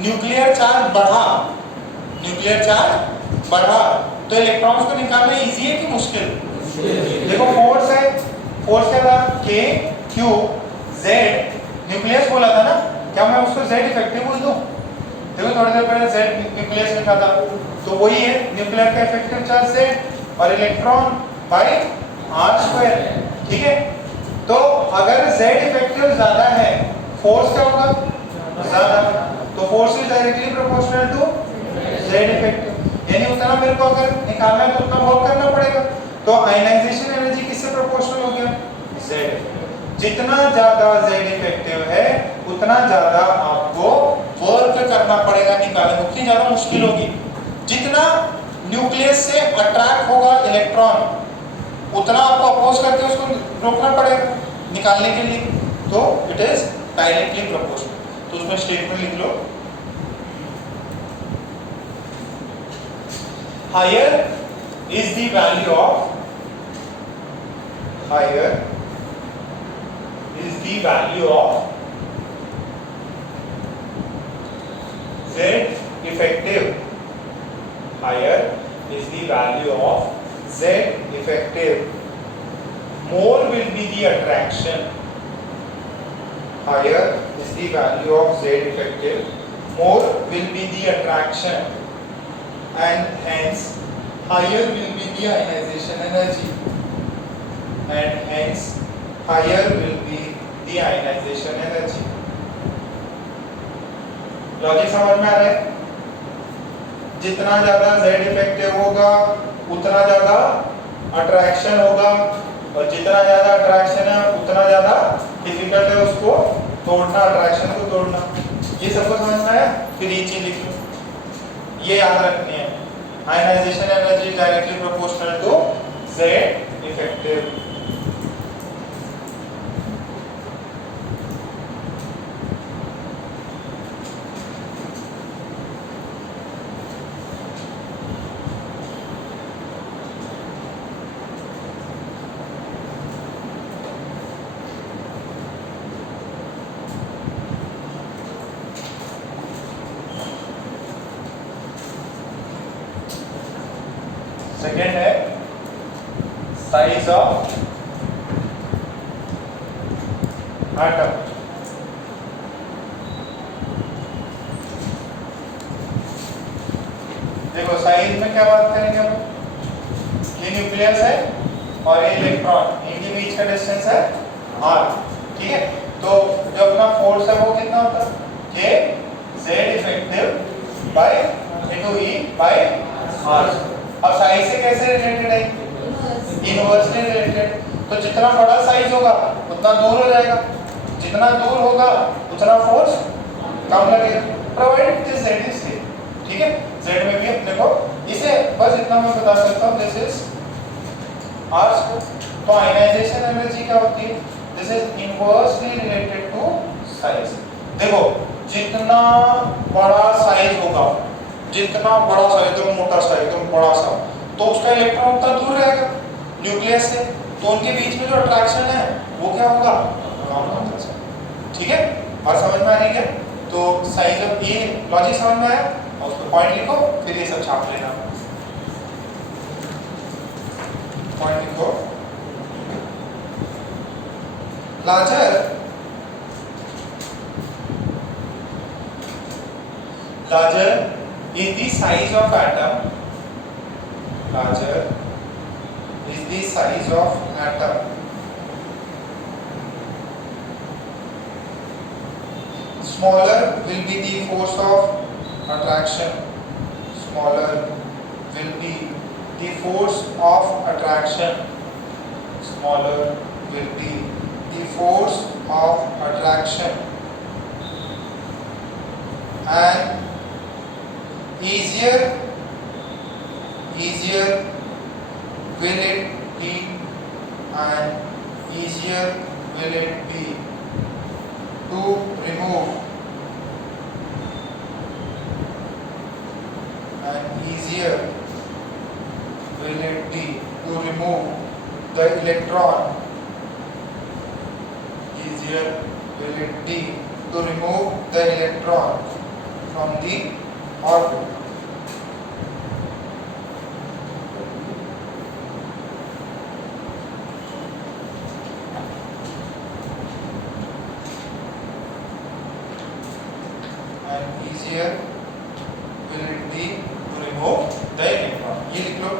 न्यूक्लियर चार्ज बढ़ा तो इलेक्ट्रॉन्स को निकालना इजी है कि मुश्किल? देखो फोर्स है, फोर्स क्या था? K Q Z, न्यूक्लियस बोला था ना, क्या मैं उसको Z इफेक्टिव बोल दूं? देखो थोड़ी देर पहले Z न्यूक्लियस लिखा था, तो वही है न्यूक्लियर का इफेक्टिव चार्ज Z और इलेक्ट्रॉन बाय R²। ठीक है, तो अगर Z इफेक्टिव ज्यादा है, फोर्स क्या होगा? ज्यादा, तो force is directly proportional to Z effective. यानी उतना मेरे को अगर निकालना है तो उतना वर्क करना पड़ेगा। तो आयनाइजेशन एनर्जी किससे प्रोपोर्शनल हो गया? Z। जितना ज्यादा Z इफेक्टिव है उतना ज्यादा आपको वर्क करना पड़ेगा निकालने, उतनी ज्यादा मुश्किल होगी। जितना न्यूक्लियस से अट्रैक्ट होगा इलेक्ट्रॉन उतना आपको अपोज करके उसको रोकना पड़ेगा निकालने के लिए, तो इट इज डायरेक्टली प्रोपोर्शनल। तो उसमें स्टेटमेंट लिख लो, higher is the value of Z effective। Higher is the value of Z effective, more will be the attraction। Higher is the value of Z effective, more will be the attraction and hence higher will be the ionization energy, and hence higher will be the ionization energy. Logic समझ में आ रहा है? जितना ज्यादा Z effective होगा उतना ज्यादा attraction होगा, और जितना ज्यादा अट्रैक्शन है उतना ज्यादा डिफिकल्ट है उसको तोड़ना, अट्रैक्शन को तोड़ना। ये सबको समझ में आया? फिर ये चीज लिख लो, ये याद रखनी है, ionization energy directly proportional to Z effective. Second है साइज ऑफ एटम। देखो साइज में क्या बात करेंगे हम, ये न्यूक्लियस है और ये इलेक्ट्रॉन, इनके बीच का डिस्टेंस है r, ठीक है। तो जो अपना फोर्स है वो कितना होता है, ये Z effective by into E by r। अब साइज से कैसे रिलेटेड है, इनवर्सली रिलेटेड। तो जितना बड़ा साइज होगा उतना दूर हो जाएगा, जितना दूर होगा उतना फोर्स कम लगेगा, provided this Z is same, ठीक है। Z में भी अपने को इसे बस इतना मैं बता सकता हूं, दिस इज r स्क्वायर। तो आयनाइजेशन एनर्जी क्या होती है, this is inversely related to size. देखो जितना बड़ा साइज होगा, जितना बड़ा सा एकदम मोटा सा एकदम बड़ा सा, तो उसका इलेक्ट्रॉन उतना दूर रहेगा न्यूक्लियस से, तो उनके बीच में जो अट्रैक्शन है वो क्या होगा, कम होगा, ठीक है। और समझ में आ रही है? तो साइज ऑफ, ये लॉजिक समझ में आया, और उस पर पॉइंट लिखो, फिर ये सब छाप लेना, पॉइंट लिखो। larger is the size of atom, larger is the size of atom, smaller will be the force of attraction, smaller will be the force of attraction, smaller will be the force of attraction, and easier will it be, and easier will it be to remove, and easier will it be to remove the electron, easier will it be to remove the electron from the orbit. And easier will it be to remove the electron. ये लिख लो।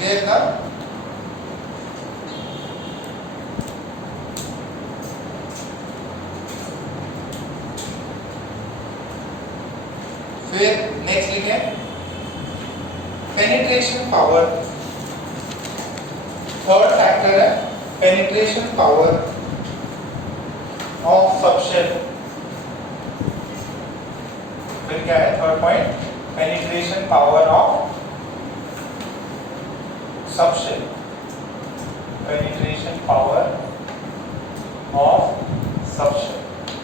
Clear था? फिर next लिखें penetration power. Third factor है penetration power of subshell. फिर क्या है third point, penetration power of subshell. penetration power of substrate,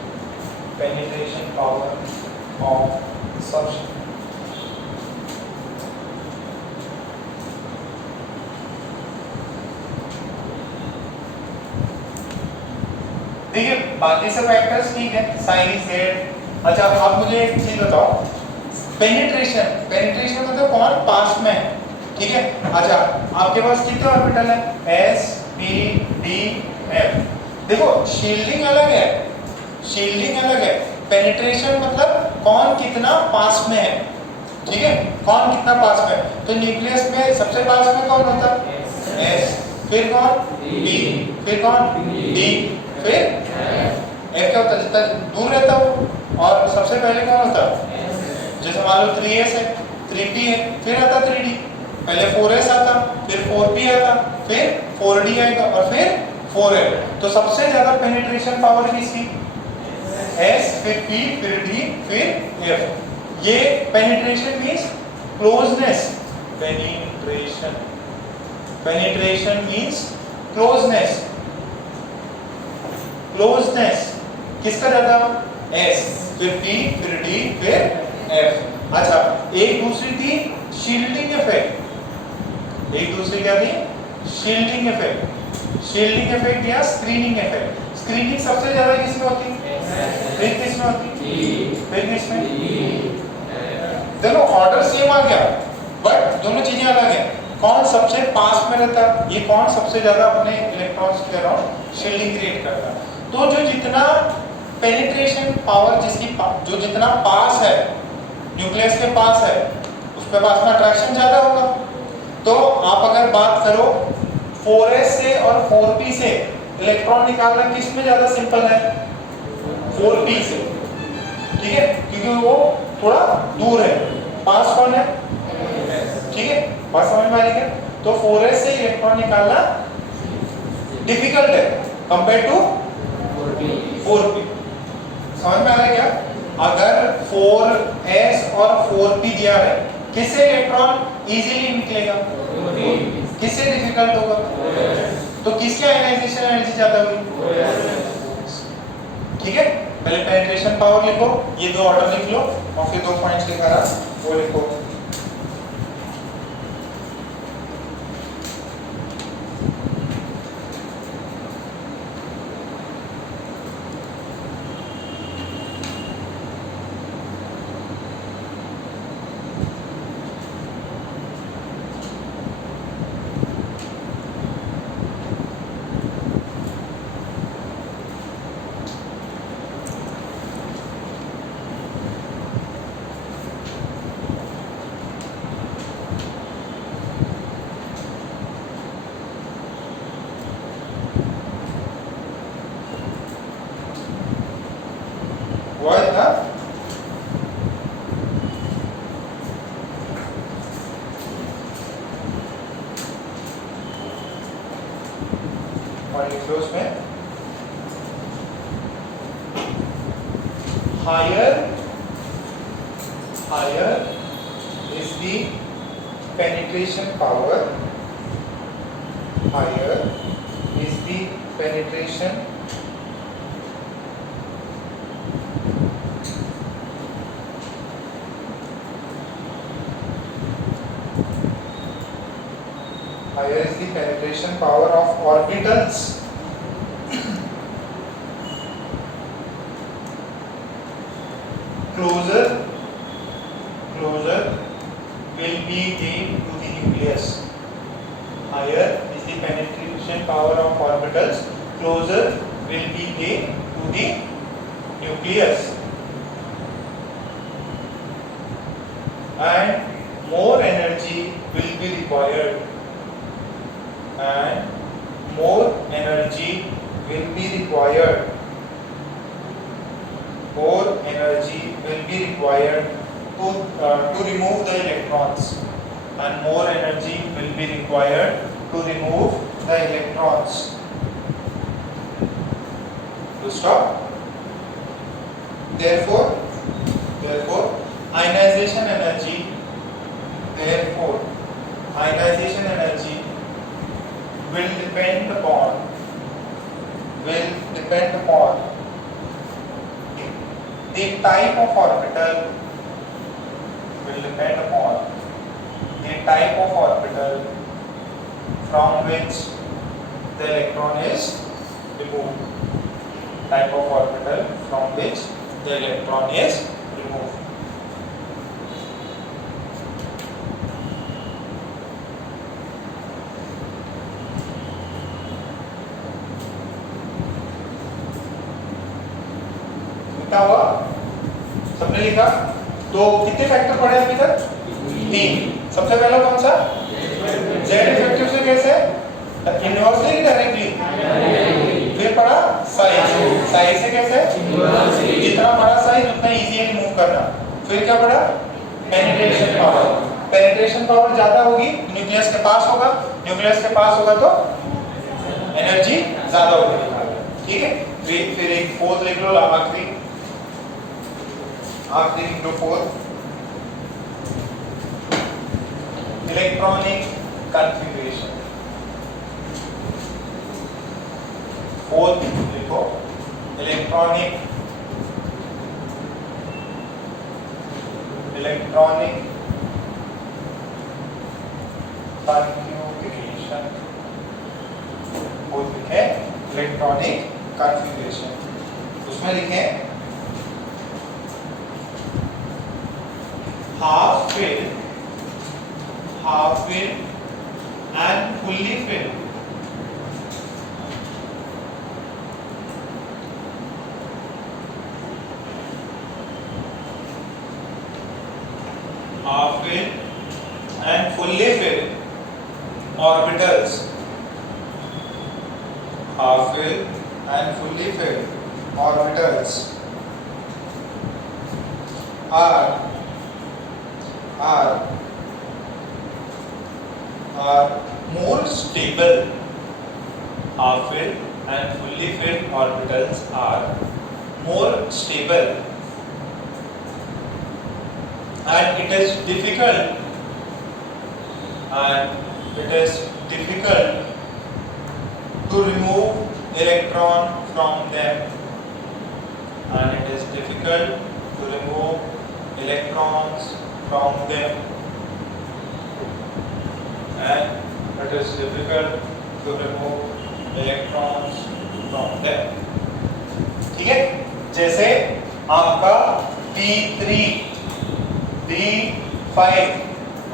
penetration power of substrate. देखिए बाकी सब फैक्टर्स ठीक है, साइज जेड। अच्छा अब मुझे एक चीज बताओ, पेनिट्रेशन, पेनिट्रेशन मतलब कौन पास में है, ठीक है। अच्छा आपके पास कितने ऑर्बिटल है, एस पी डी एफ। देखो शील्डिंग अलग है, शील्डिंग अलग है, पेनिट्रेशन मतलब कौन कितना पास में है, ठीक है, कौन कितना पास में है। तो न्यूक्लियस में सबसे पास में कौन होता है, एस, फिर कौन पी, फिर कौन डी, फिर एफ। क्या होता है, जितना दूर रहता हो। और सबसे पहले कौन होता है, जैसे मान लो 3s है, 3p है, फिर आता 3d, पहले 4s आता, फिर 4p आता, फिर 4d आएगा और फिर 4f। तो सबसे ज्यादा पेनिट्रेशन पावर किसकी, s, फिर p, फिर d, फिर f। ये penetration means closeness, penetration, penetration means closeness, closeness किसका ज्यादा, S, फिर P, फिर D, फिर F। अच्छा एक दूसरी थी शील्डिंग इफेक्ट, एक दूसरी क्या थी, शील्डिंग इफेक्ट, शील्डिंग इफेक्ट या स्क्रीनिंग इफेक्ट। स्क्रीनिंग सबसे ज्यादा किसमें होती है, फिर किसमें होती है, फिर किसमें, दोनों ऑर्डर सेम आ गया बट दोनों चीजें अलग है। कौन सबसे पास में रहता है, ये कौन सबसे ज्यादा अपने इलेक्ट्रॉन्स के अराउंड शील्डिंग क्रिएट करता है। तो जो जितना पेनिट्रेशन पावर जिसकी जो जितना पास है, न्यूक्लियस के पास है, उसके पास में अट्रैक्शन ज्यादा होगा। तो आप अगर बात करो 4s से और 4p से इलेक्ट्रॉन निकालना किस में ज्यादा सिंपल है, 4p से, ठीक है, क्योंकि वो थोड़ा दूर है, पास कौन है, ठीक है, बात समझ में आ रही है। तो 4s से इलेक्ट्रॉन निकालना डिफिकल्ट है कंपेयर टू 4p। समझ में आ रहा है क्या, अगर 4s और 4p दिया है, किससे इलेक्ट्रॉन इजीली निकलेगा, किससे डिफिकल्ट होगा, तो किसकी आयनाइजेशन एनर्जी ज्यादा होगी, ठीक है। पहले पेनिट्रेशन पावर लिखो, ये दो ऑर्डर लिख लो और फिर 2 पॉइंट्स लिखा रहा वो लिखो। What the? और लिख लो उसमें higher is the penetration power, higher is the penetration higher is the penetration power of orbitals closer will be gained to the nucleus. Higher is the penetration power of orbitals closer will be gained to the nucleus, and more energy will be required, and more energy will be required, more energy will be required to remove the electrons, and more energy will be required to remove the electrons. To stop. Therefore ionization energy will depend upon the type of orbital, from which the electron is removed. Type of orbital from which the electron is removed. क्या हुआ? सबने लिखा? तो कितने factor पढ़े अभी तक? 3। सबसे पहला कौन सा? Z इफेक्टिव से कैसे? Inversely directly? फिर पढ़ा साइज। साइज से कैसे? जितना बड़ा साइज उतना इजी है मूव करना। फिर क्या पढ़ा? Penetration power. पेनिट्रेशन पावर ज्यादा होगी न्यूक्लियस के पास होगा, न्यूक्लियस के पास होगा तो एनर्जी ज्यादा होगी। ठीक है, फिर एक फोर्थ लिख लो, आखिरी लिख लो फोर्थ, इलेक्ट्रॉनिक कॉन्फ़िगरेशन। फोर्थ लिखो इलेक्ट्रॉनिक कॉन्फ़िगरेशन। फोर्थ लिखे इलेक्ट्रॉनिक कॉन्फ़िगरेशन। उसमें लिखें half filled and fully filled. Half filled and fully filled orbitals. Half filled and fully filled orbitals are more stable. Half filled and fully filled orbitals are more stable, and it is difficult to remove electron from them, and it is difficult to remove electrons from them, and it is difficult to remove electrons from them. ठीक है, जैसे आपका P3, D5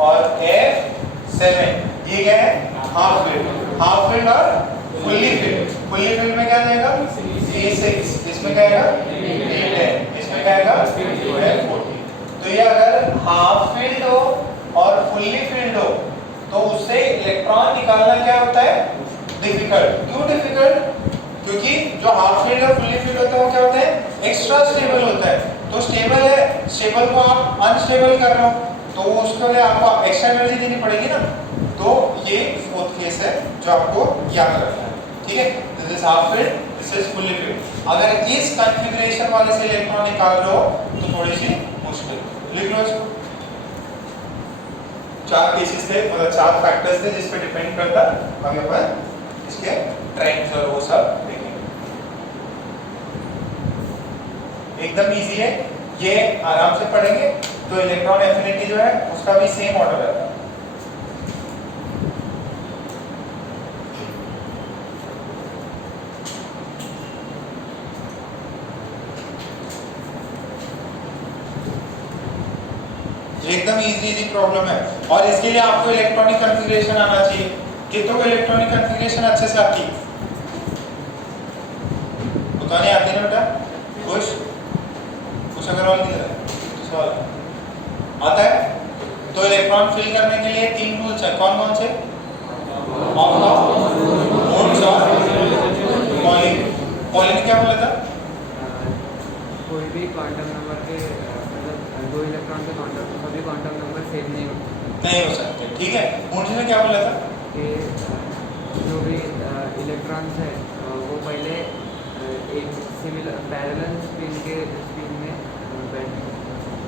और F7 ये क्या है? Half filled और fully filled में क्या जाएगा? C6, इसमें क्या आएगा? D10, इसमें क्या आएगा? F14। तो ये अगर हाफ फील्ड हो और फुल्ली फील्ड हो तो उससे इलेक्ट्रॉन निकालना क्या होता है? डिफिकल्ट। क्यों डिफिकल्ट? क्योंकि जो हाफ फील्ड और फुल्ली फील्ड होता है वो क्या होता है? एक्स्ट्रा स्टेबल होता है। तो स्टेबल है, स्टेबल को आप अनस्टेबल कर रहे हो तो उसके लिए आपको एक्स्ट्रा एनर्जी देनी पड़ेगी ना। तो ये फोर्थ केस है जो आपको याद रखना है। ठीक है, this is half field, this is fully field. अगर इस कॉन्फ़िगरेशन वाले से इलेक्ट्रॉन निकाल रहे हो तो थोड़ी सी मुश्किल। लिख लो इसको। 4 केसेस थे, मतलब 4 फैक्टर्स थे जिस पे डिपेंड करता। अभी अपन इसके ट्रेंड्स और वो सब देखेंगे। एकदम इजी है, ये आराम से पढ़ेंगे तो इलेक्ट्रॉन एफिनिटी जो है उसका भी सेम ऑर्डर रहता है। एकदम इजी प्रॉब्लम है, और इसके लिए आपको इलेक्ट्रॉनिक कॉन्फ़िगरेशन आना चाहिए। कितनों को इलेक्ट्रॉनिक कॉन्फ़िगरेशन अच्छे से आती है? बताने आती है ना बेटा? कुछ अग्रवाल की तरह सवाल आता है। तो इलेक्ट्रॉन फिल करने के लिए 3 रूल्स है। कौन कौन से? मोड्स और पॉलिंग क्या बोला था? कोई भी क्वांटम नंबर के मतलब 2 इलेक्ट्रॉन के सभी क्वांटम नंबर सेम नहीं हो सकते। ठीक है, मोड्स में क्या बोला था? कि जो भी इलेक्ट्रॉन्स है वो पहले एक सिमिलर पैरेलल स्पिन में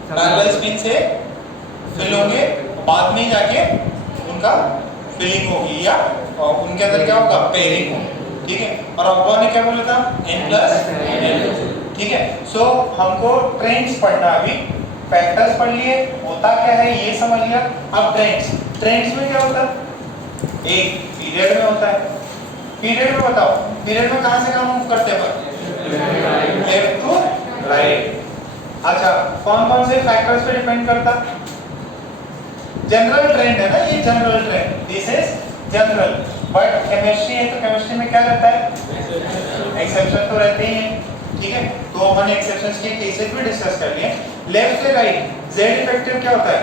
पैरेलल स्पिन से फिल होंगे, बाद में जाके उनका फिलिंग होगी या और उनके अंदर क्या होगा, पेयरिंग हो, ठीक है। और अब्बा ने क्या बोला था, n+n, ठीक है। सो हमको ट्रेंड्स पढ़ना, अभी फैक्टर्स पढ़ लिए, होता क्या है ये समझ लिया। अब ट्रेंड्स में क्या होता है, एक पीरियड में होता है। पीरियड में बताओ, पीरियड में कहां से कहां मूव करते हैं, लेफ्ट टू राइट। अच्छा, कौन कौन से फैक्टर्स पे डिपेंड करता, जनरल ट्रेंड है ना ये, general trend, this is general. But chemistry है तो केमिस्ट्री में क्या रहता है, एक्सेप्शन तो रहते ही हैं, ठीक है। तो हमने एक्सेप्शंस के केसेस भी डिस्कस कर लिए। लेफ्ट से राइट, जेड इफेक्टिव क्या होता है,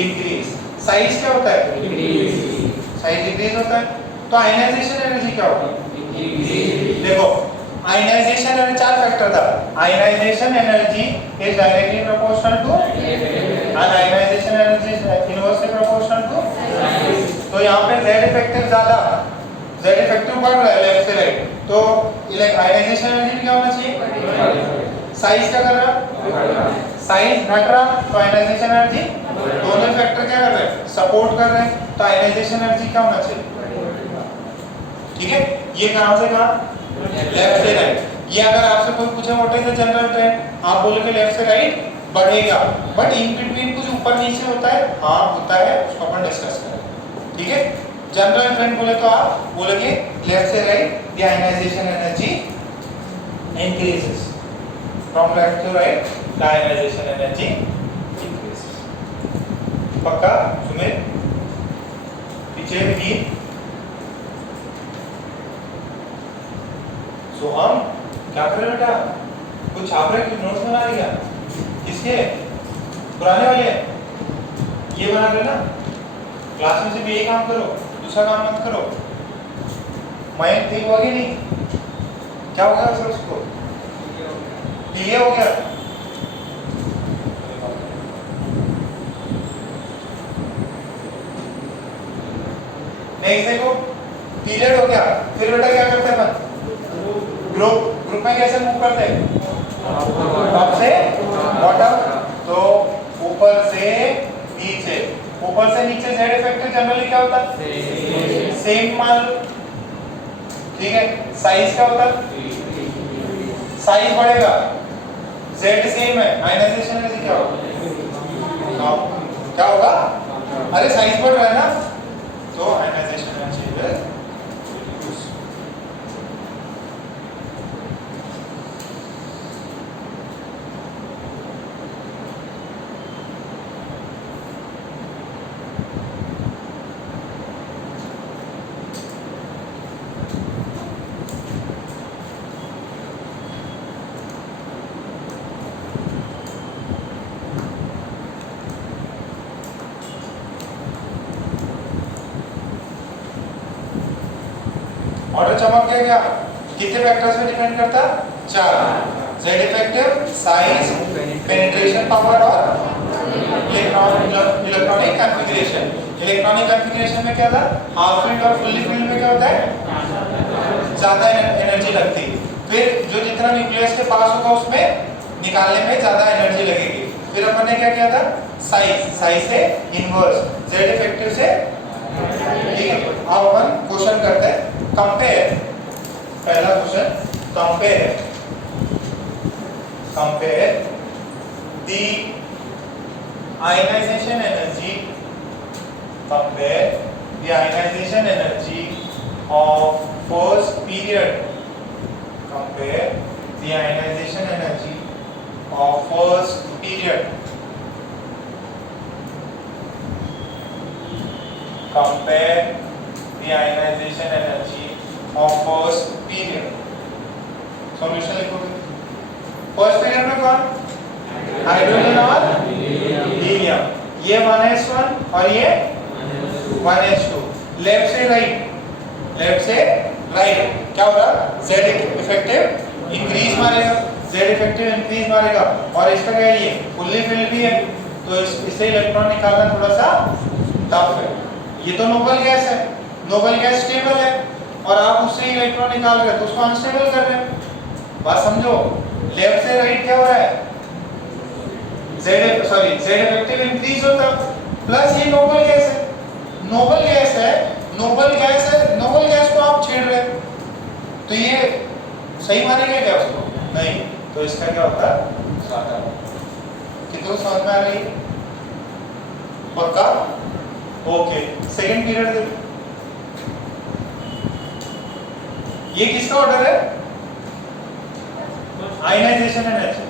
इंक्रीज। साइज क्या होता है, साइज डिक्रीज होता है। तो आयनाइजेशन एनर्जी क्या होगी, देखो आयनाइजेशन एनर्जी, चार फैक्टर था। Ionisation energy is directly proportional to, and ionisation energy is inversely proportional to. तो यहाँ पे Z इफेक्टिव ज्यादा, Z इफेक्टिव बढ़ रहा है लेफ्ट से राइट, तो आयनाइजेशन एनर्जी क्या होना चाहिए, साइज क्या कर रहा, साइज घट रहा, तो आयनाइजेशन एनर्जी, दोनों फैक्टर क्या कर रहे हैं, सपोर्ट कर रहे हैं, तो आयनाइजेशन एनर्जी क्या होना चाहिए, ठीक है। ये कहां से कहां, लेफ्ट से राइट। ये अगर आपसे कोई पूछे what is the general trend, आप बोलोगे लेफ्ट से राइट बढ़ेगा, बट इन बिटवीन कुछ ऊपर नीचे होता है, हाँ होता है, उसको अपन डिस्कस करेंगे, ठीक है। जनरल ट्रेंड बोले तो आप बोलोगे लेफ्ट से right the ionization energy increases, from left to right the ionization energy increases. पक्का सुमित, पीछे भी। तो हम क्या कर रहे बेटा, कुछ छाप रहे, कुछ नोट्स बना रहे क्या, किसके, पुराने वाले, ये बना रहे ना। क्लास में सिर्फ यही काम करो, दूसरा काम मत करो। माइंड ठीक होगी नहीं, क्या हो गया सर उसको, क्लियर हो गया। नेक्स्ट देखो, पीरियड हो गया, फिर बेटा क्या करते हैं अपन, ग्रुप में कैसे मूव करते हैं, टॉप से बॉटम, तो ऊपर से नीचे, ऊपर से नीचे जेड इफेक्टिव जनरली क्या होता है, सेम मान, ठीक है। साइज क्या होता है, साइज बढ़ेगा, जेड सेम है, आयनाइजेशन एनर्जी क्या होगा, क्या होगा, अरे साइज बढ़ रहा है ना, तो ionization energy will reduce. Order चमक गया क्या, कितने फैक्टर्स पे डिपेंड करता, चार, Z effective, size, penetration power और इलेक्ट्रॉनिक कॉन्फ़िगरेशन। इलेक्ट्रॉनिक कॉन्फ़िगरेशन में क्या था, हाफ फील्ड और फुल्ली फील्ड में क्या होता है, ज्यादा एनर्जी लगती, फिर जो जितना न्यूक्लियस के पास होगा उसमें निकालने में ज्यादा एनर्जी लगेगी। फिर अपन ने क्या किया था, साइज से इनवर्स, जेड इफेक्टिव से, ठीक है। अब अपन क्वेश्चन करते हैं, कंपेयर, पहला question, compare the ionization energy, compare the ionization energy of first period, compare the ionization energy of first period, compare the ionization energy of first period. Solution लिखोगे, first period में कौन, hydrogen और helium, ये 1s1 और ये 1s2। Left से right क्या हो रहा, जेड इफेक्टिव इंक्रीज मारेगा, जेड इफेक्टिव इंक्रीज मारेगा, और इसका क्या है, ये फुल्ली फिल्ड भी है, तो इससे इलेक्ट्रॉन निकालना थोड़ा सा टफ है। ये तो नोबल गैस है, नोबल गैस स्टेबल है, और आप उससे इलेक्ट्रॉन निकाल रहे हैं तो उसको अनस्टेबल कर रहे हैं। बात समझो, लेफ्ट से राइट क्या हो रहा है, जेड इफेक्टिव इंक्रीज होता, प्लस ये नोबल गैस है, नोबल गैस है, नोबल गैस को आप छेड़ रहे हैं तो ये सही मानेंगे क्या उसको? नहीं, तो इसका क्या होता है? ज्यादा। कितने समझ में आ रही है? पक्का? ओके, सेकंड पीरियड देखो। ये किसका ऑर्डर है? Ionization energy.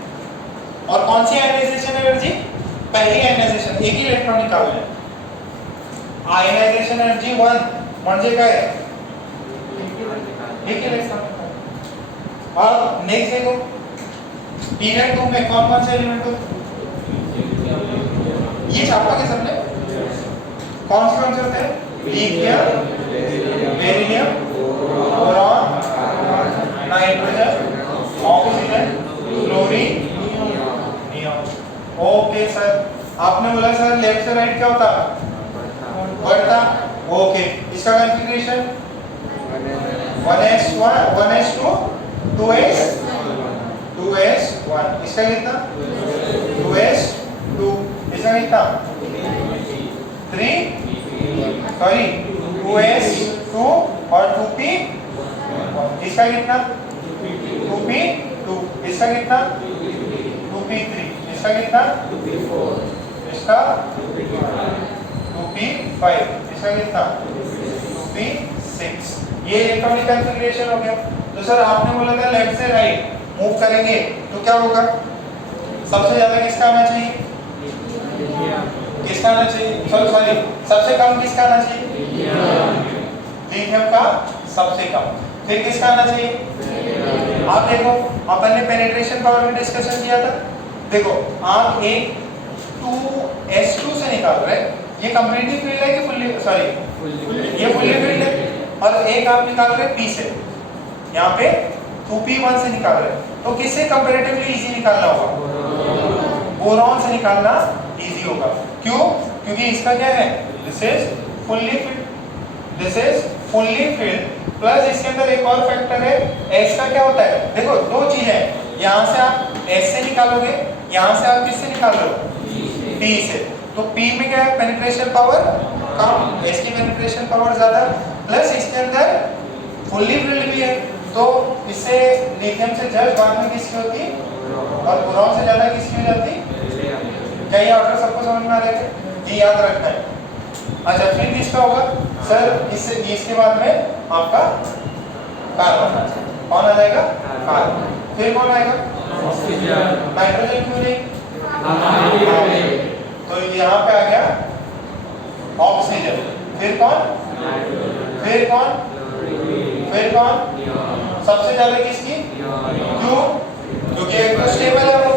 और कौन सी आयनाइजेशन एनर्जी? पहली आयनाइजेशन, एक ही इलेक्ट्रॉन निकाल लें। आयनाइजेशन एनर्जी 1 म्हणजे काय? एक इलेक्ट्रॉन। अब नेक्स्ट देखो, पीरियड 2 में कौन कौन से एलिमेंट होते? ये छापा के सबने? कौन से होते हैं? Lithium, beryllium, boron, nitrogen, oxygen, chlorine, neon. Okay sir, आपने बोला सर लेफ्ट से राइट क्या होता? बढ़ता। ओके, इसका कॉन्फ़िगरेशन 1s1 1s2 2s1। इसका कितना? 2s2। इसका कितना? 3 सॉरी 2s2 और 2p। इसका कितना? 2p2। इसका कितना? 2p3। इसका कितना? इसका 2p5। इसका कितना? 2p6। ये इलेक्ट्रॉनिक कॉन्फ़िगरेशन हो गया। तो सर आपने बोला था लेफ्ट से राइट मूव करेंगे तो क्या होगा? सबसे ज्यादा किसका आना चाहिए? किसका आना चाहिए? सॉरी, सबसे कम किसका आना चाहिए? लिथियम का सबसे कम। फिर किसका आना चाहिए? आप देखो, अपन ने पेनिट्रेशन पावर में डिस्कशन किया था। देखो, आप एक 2s2 से निकाल रहे हैं, ये कंप्लीटली फील्ड है कि फुल्ली? सॉरी, ये फुल्ली फील्ड है। और एक आप निकाल रहे हैं p से, यहाँ पे 2p1 से निकाल रहे हैं। तो किससे कंपैरेटिवली इजी निकालना होगा? बोरॉन से निकालना इजी होगा। क्यों? क्योंकि इसका क्या है? This is fully filled, this is fully filled. Plus इसके अंदर एक और फैक्टर है, s का क्या होता है? देखो दो चीजें हैं, यहाँ से आप s से निकालोगे, यहाँ से आप किससे निकाल रहे हो? p से। तो p में क्या है? पेनिट्रेशन पावर कम, s की पेनिट्रेशन पावर ज्यादा, प्लस इसके अंदर फुल्ली फिल्ड भी है। तो इससे लिथियम से जस्ट बाद में किसकी होती और बोरॉन से ज्यादा किसकी हो जाती? क्या ये ऑर्डर सबको समझ में आ रहा है? ये याद रखना है। अच्छा, फिर किसका होगा? सर इससे इसके बाद में आपका कार्बन। कौन आ जाएगा? कार्बन। फिर कौन आएगा? नाइट्रोजन। क्यों नहीं? तो यहाँ पे आ गया ऑक्सीजन। फिर कौन? फिर कौन? फिर कौन? सबसे ज्यादा किसकी? क्यों? क्योंकि एक तो स्टेबल है, वो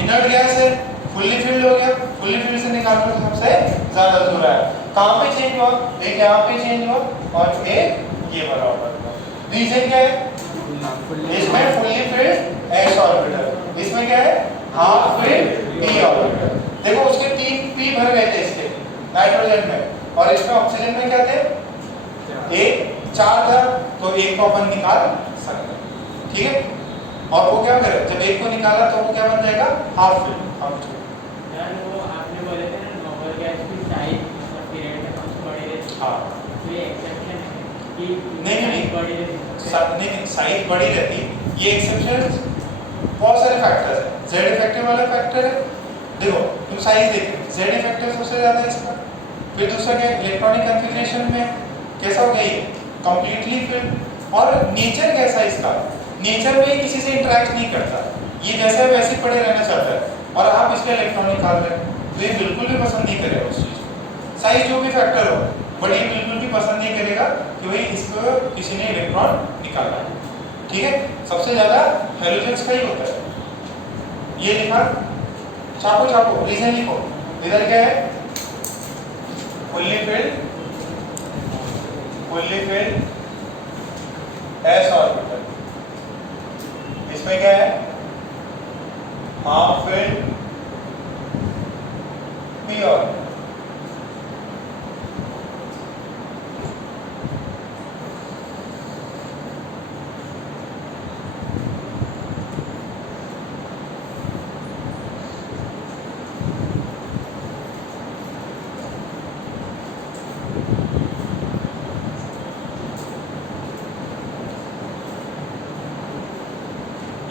इनर्ट गैस है, फुल्ली फिल्ड हो गया। फुल्ली फिल्ड से निकालना तो सबसे ज्यादा दूर है। कहाँ पे चेंज हुआ? एक यहाँ पे चेंज हुआ और एक ये वाला हुआ। रीजन क्या है? इसमें फुल्ली फिल्ड s ऑर्बिटल, इसमें क्या है? Half filled p orbital. देखो उसके 3 p भर गए थे इसके नाइट्रोजन में, और इसमें ऑक्सीजन में क्या थे? एक 4 था, तो एक को अपन निकाल सकते हैं। ठीक है? और वो क्या करे? जब एक को निकाला तो वो क्या बन जाएगा? Half filled. यार वो आपने बोले थे ना नॉर्मल गैस की साइज पीरियड में कम बड़ी रहती है। हाँ, तो ये एक्सेप्शन है कि नहीं बड़ी रहती नहीं, साइज बड़ी रहती है। ये एक्सेप्शन बहुत सारे फैक्टर्स हैं। जेड इफेक्टिव वाला फैक्टर है। देखो तुम साइज देखो, जेड इफेक्टिव सबसे ज्यादा इसका। फिर दूसरा क्या? इलेक्ट्रॉनिक कॉन्फ़िगरेशन में कैसा हो गया ये? Completely filled. और नेचर कैसा इसका? नेचर में किसी से इंटरेक्ट नहीं करता, ये जैसा है वैसे पड़े रहना चाहता है, और आप इसके इलेक्ट्रॉन निकाल रहे हैं तो ये बिल्कुल भी पसंद नहीं करेगा उस चीज को। साइज जो भी फैक्टर हो, बट ये बिल्कुल भी पसंद नहीं करेगा कि भाई इसको किसी ने इलेक्ट्रॉन निकाला है। ठीक है? सबसे ज्यादा हैलोजेंस का ही होता है। ये लिखा, छापो छापो, रीजन लिखो। इधर क्या है? Fully filled s orbital. इसमें क्या है? Half filled p orbital.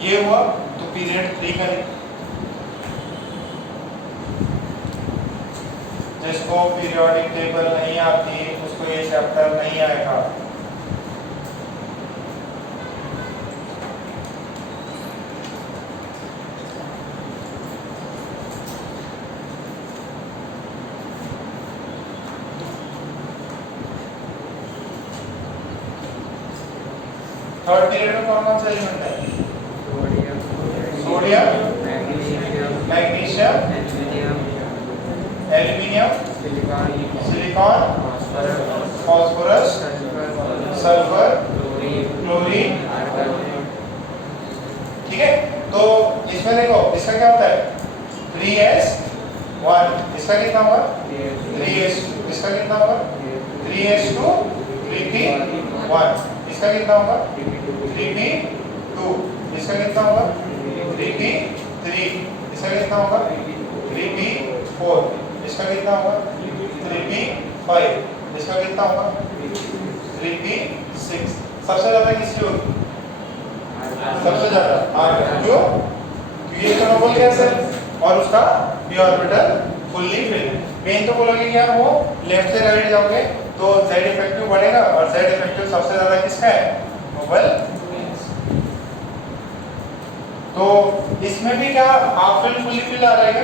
ये हुआ तो पीरियड 3 करें। जिसको पीरियोडिक टेबल नहीं आती उसको ये चैप्टर नहीं आएगा। थर्ड पीरियड में कौन कौन सा एलिमेंट है? Sodium, magnesium, aluminium, silicon, phosphorus, sulphur, chlorine. ठीक है, तो इसमें देखो इसका क्या होता है 3s1, इसका कितना होगा 3s2, इसका कितना होगा 3s2, 3p1, इसका कितना होगा 3p2, इसका कितना होगा 3p3, इसका कितना होगा 3p4, इसका कितना होगा 3p5, इसका कितना होगा 3p6। सबसे ज्यादा किसकी होगी? सबसे ज्यादा आर का, क्यों? क्योंकि ये तो नोबल गैस है और उसका P orbital fully filled. Main तो बोलोगे यार वो लेफ्ट से राइट जाओगे तो Z इफेक्टिव बढ़ेगा और Z इफेक्टिव सबसे ज्यादा किसका है? Noble gas. तो इसमें भी क्या हाफ फिल्ड फुल्ली फिल्ड आ जाएगा?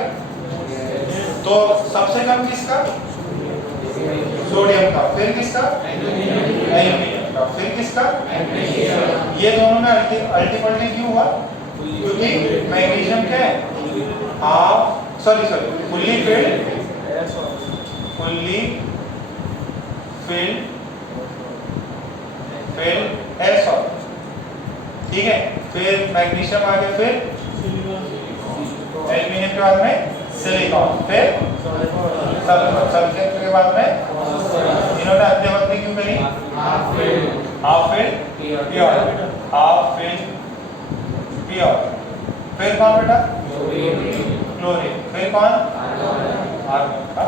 तो सबसे कम किसका? सोडियम का, फिर किसका? एल्यूमिनियम का, फिर किसका? ये दोनों में अल्टीपल्टी क्यों हुआ? क्योंकि मैग्नीशियम क्या है? Half sorry fully filled S और ठीक है, फिर मैग्नीशियम आगे, फिर एल्यूमिनियम के बाद में सिलिकॉन, फिर सल्फर, सल्फर के बाद में इन्होंने अध्यवस्थी क्यों करी? Half filled pure, half filled pure. फिर कौन बेटा? क्लोरीन, फिर कौन? आर्गन का।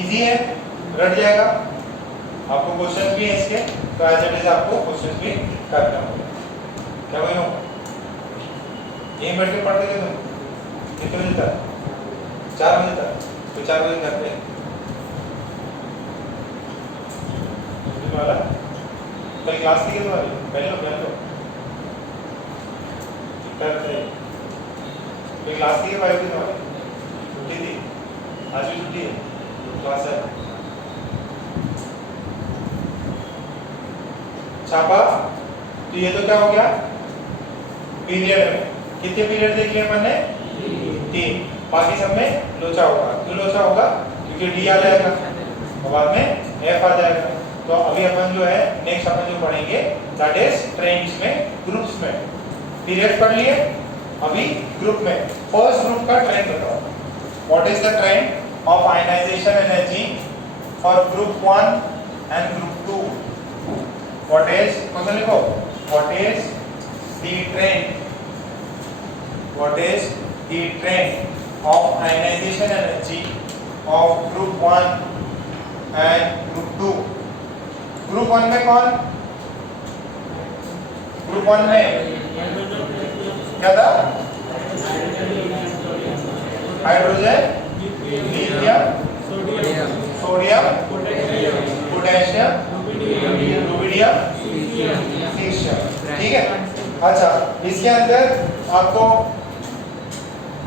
इजी है, रट जाएगा। आपको क्वेश्चन भी है इसके, तो एज इट इज आपको क्वेश्चन भी करना होगा। क्या भाई हो यहीं बैठ के पढ़ते थे तुम कितने बजे तक? 4 बजे तक, तो 4 बजे करते हैं वाला कल क्लास थी तुम्हारी? पहले लो करते हैं। कोई क्लास थी बायो की तुम्हारी? छुट्टी थी, आज भी छुट्टी है, क्लास है। छापा, तो ये तो क्या हो गया पीरियड में। कितने पीरियड देख लिए मैंने? 3। बाकी सब में लोचा होगा। क्यों लोचा होगा? क्योंकि डी आ जाएगा और बाद में एफ आ जाएगा। तो अभी अपन जो है नेक्स्ट अपन जो पढ़ेंगे दैट इज ट्रेंड्स में, ग्रुप्स में। पीरियड पढ़ लिए, अभी ग्रुप में। फर्स्ट ग्रुप का ट्रेंड बताओ। What is the trend of ionization energy for group 1 and group 2? What is, question लिखो, what is the trend, what is the trend of ionization energy of group 1 and group 2? Group 1 में कौन? Group 1 में क्या था? Hydrogen, lithium, sodium, potassium, rubidium, caesium. ठीक है, अच्छा इसके अंदर आपको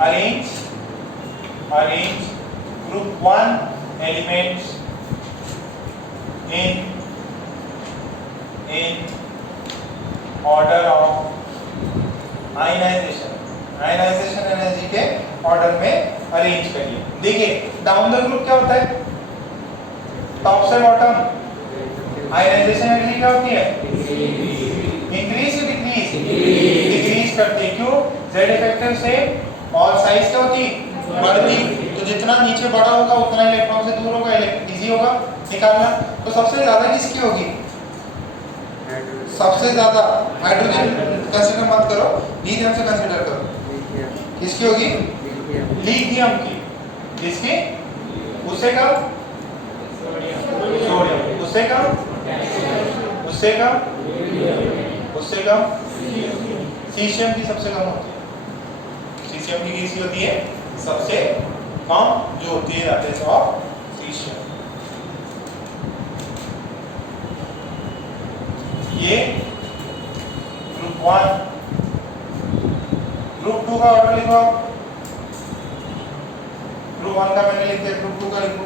arrange group 1 elements in order of ionization energy के ऑर्डर में अरेंज करिए। देखिए डाउन द ग्रुप क्या होता है? टॉप से बॉटम आयनाइजेशन एनर्जी क्या होती है? इंक्रीज या डिक्रीज? डिक्रीज करती है। क्यों? जेड इफेक्टिव से और साइज क्या होती? बढ़ती। तो जितना नीचे बड़ा होगा उतना इलेक्ट्रॉन से दूर होगा, इजी होगा निकालना। तो सबसे ज्यादा किसकी होगी? सबसे ज्यादा हाइड्रोजन कंसीडर मत करो, लिथियम से कंसीडर करो। किसकी होगी? लिथियम की। किसकी? उससे कम सोडियम, उससे कम, उससे कम, उससे कम सीशियम की सबसे कम होती है। सीशियम की किसी होती है सबसे कम जो होती है दैट इज ऑफ सीशियम। ये ग्रुप 1। ग्रुप 2 का ऑर्डर लिखो। ग्रुप 1 का मैंने लिख दिया, ग्रुप 2 का लिखो।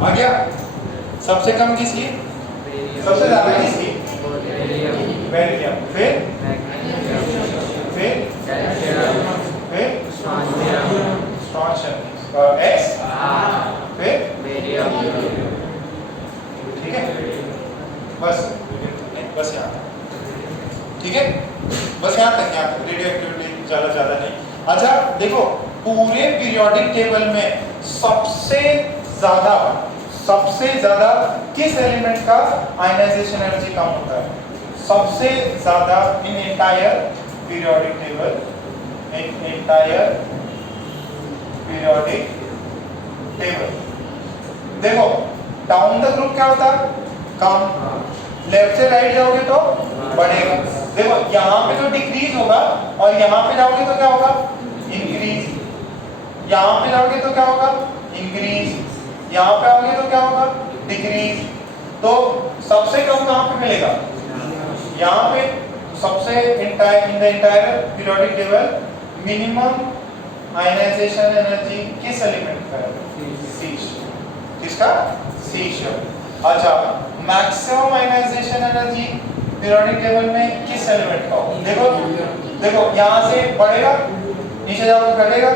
आ गया। सबसे कम किसकी, सबसे ज्यादा किसकी? बेरिलियम। फिर स्ट्रॉन्शियम और एक्स फिर ठीक है। बस बस यहाँ तक, ठीक है, बस यहाँ तक रेडियो एक्टिविटी ज्यादा नहीं। अच्छा देखो, पूरे पीरियोडिक टेबल में सबसे ज्यादा किस एलिमेंट का आयनाइजेशन एनर्जी कम होता है? सबसे ज्यादा इन एंटायर पीरियोडिक टेबल, देखो डाउन द ग्रुप क्या होता है? कम। लेफ्ट से राइट जाओगे तो बढ़ेगा। देखो यहाँ पे तो डिक्रीज होगा और यहाँ पे जाओगे तो क्या होगा? इंक्रीज। यहाँ पे जाओगे तो क्या होगा? इंक्रीज। यहाँ पे आओगे तो क्या होगा? डिक्रीज। तो सबसे कम कहाँ पे मिलेगा? यहाँ पे। सबसे in the entire periodic table minimum ionization energy किस एलिमेंट का है? सीशियम। किसका? सीशियम। अच्छा, maximum ionization energy periodic table में किस एलिमेंट का होगा? देखो यहाँ से बढ़ेगा, नीचे जाओगे घटेगा।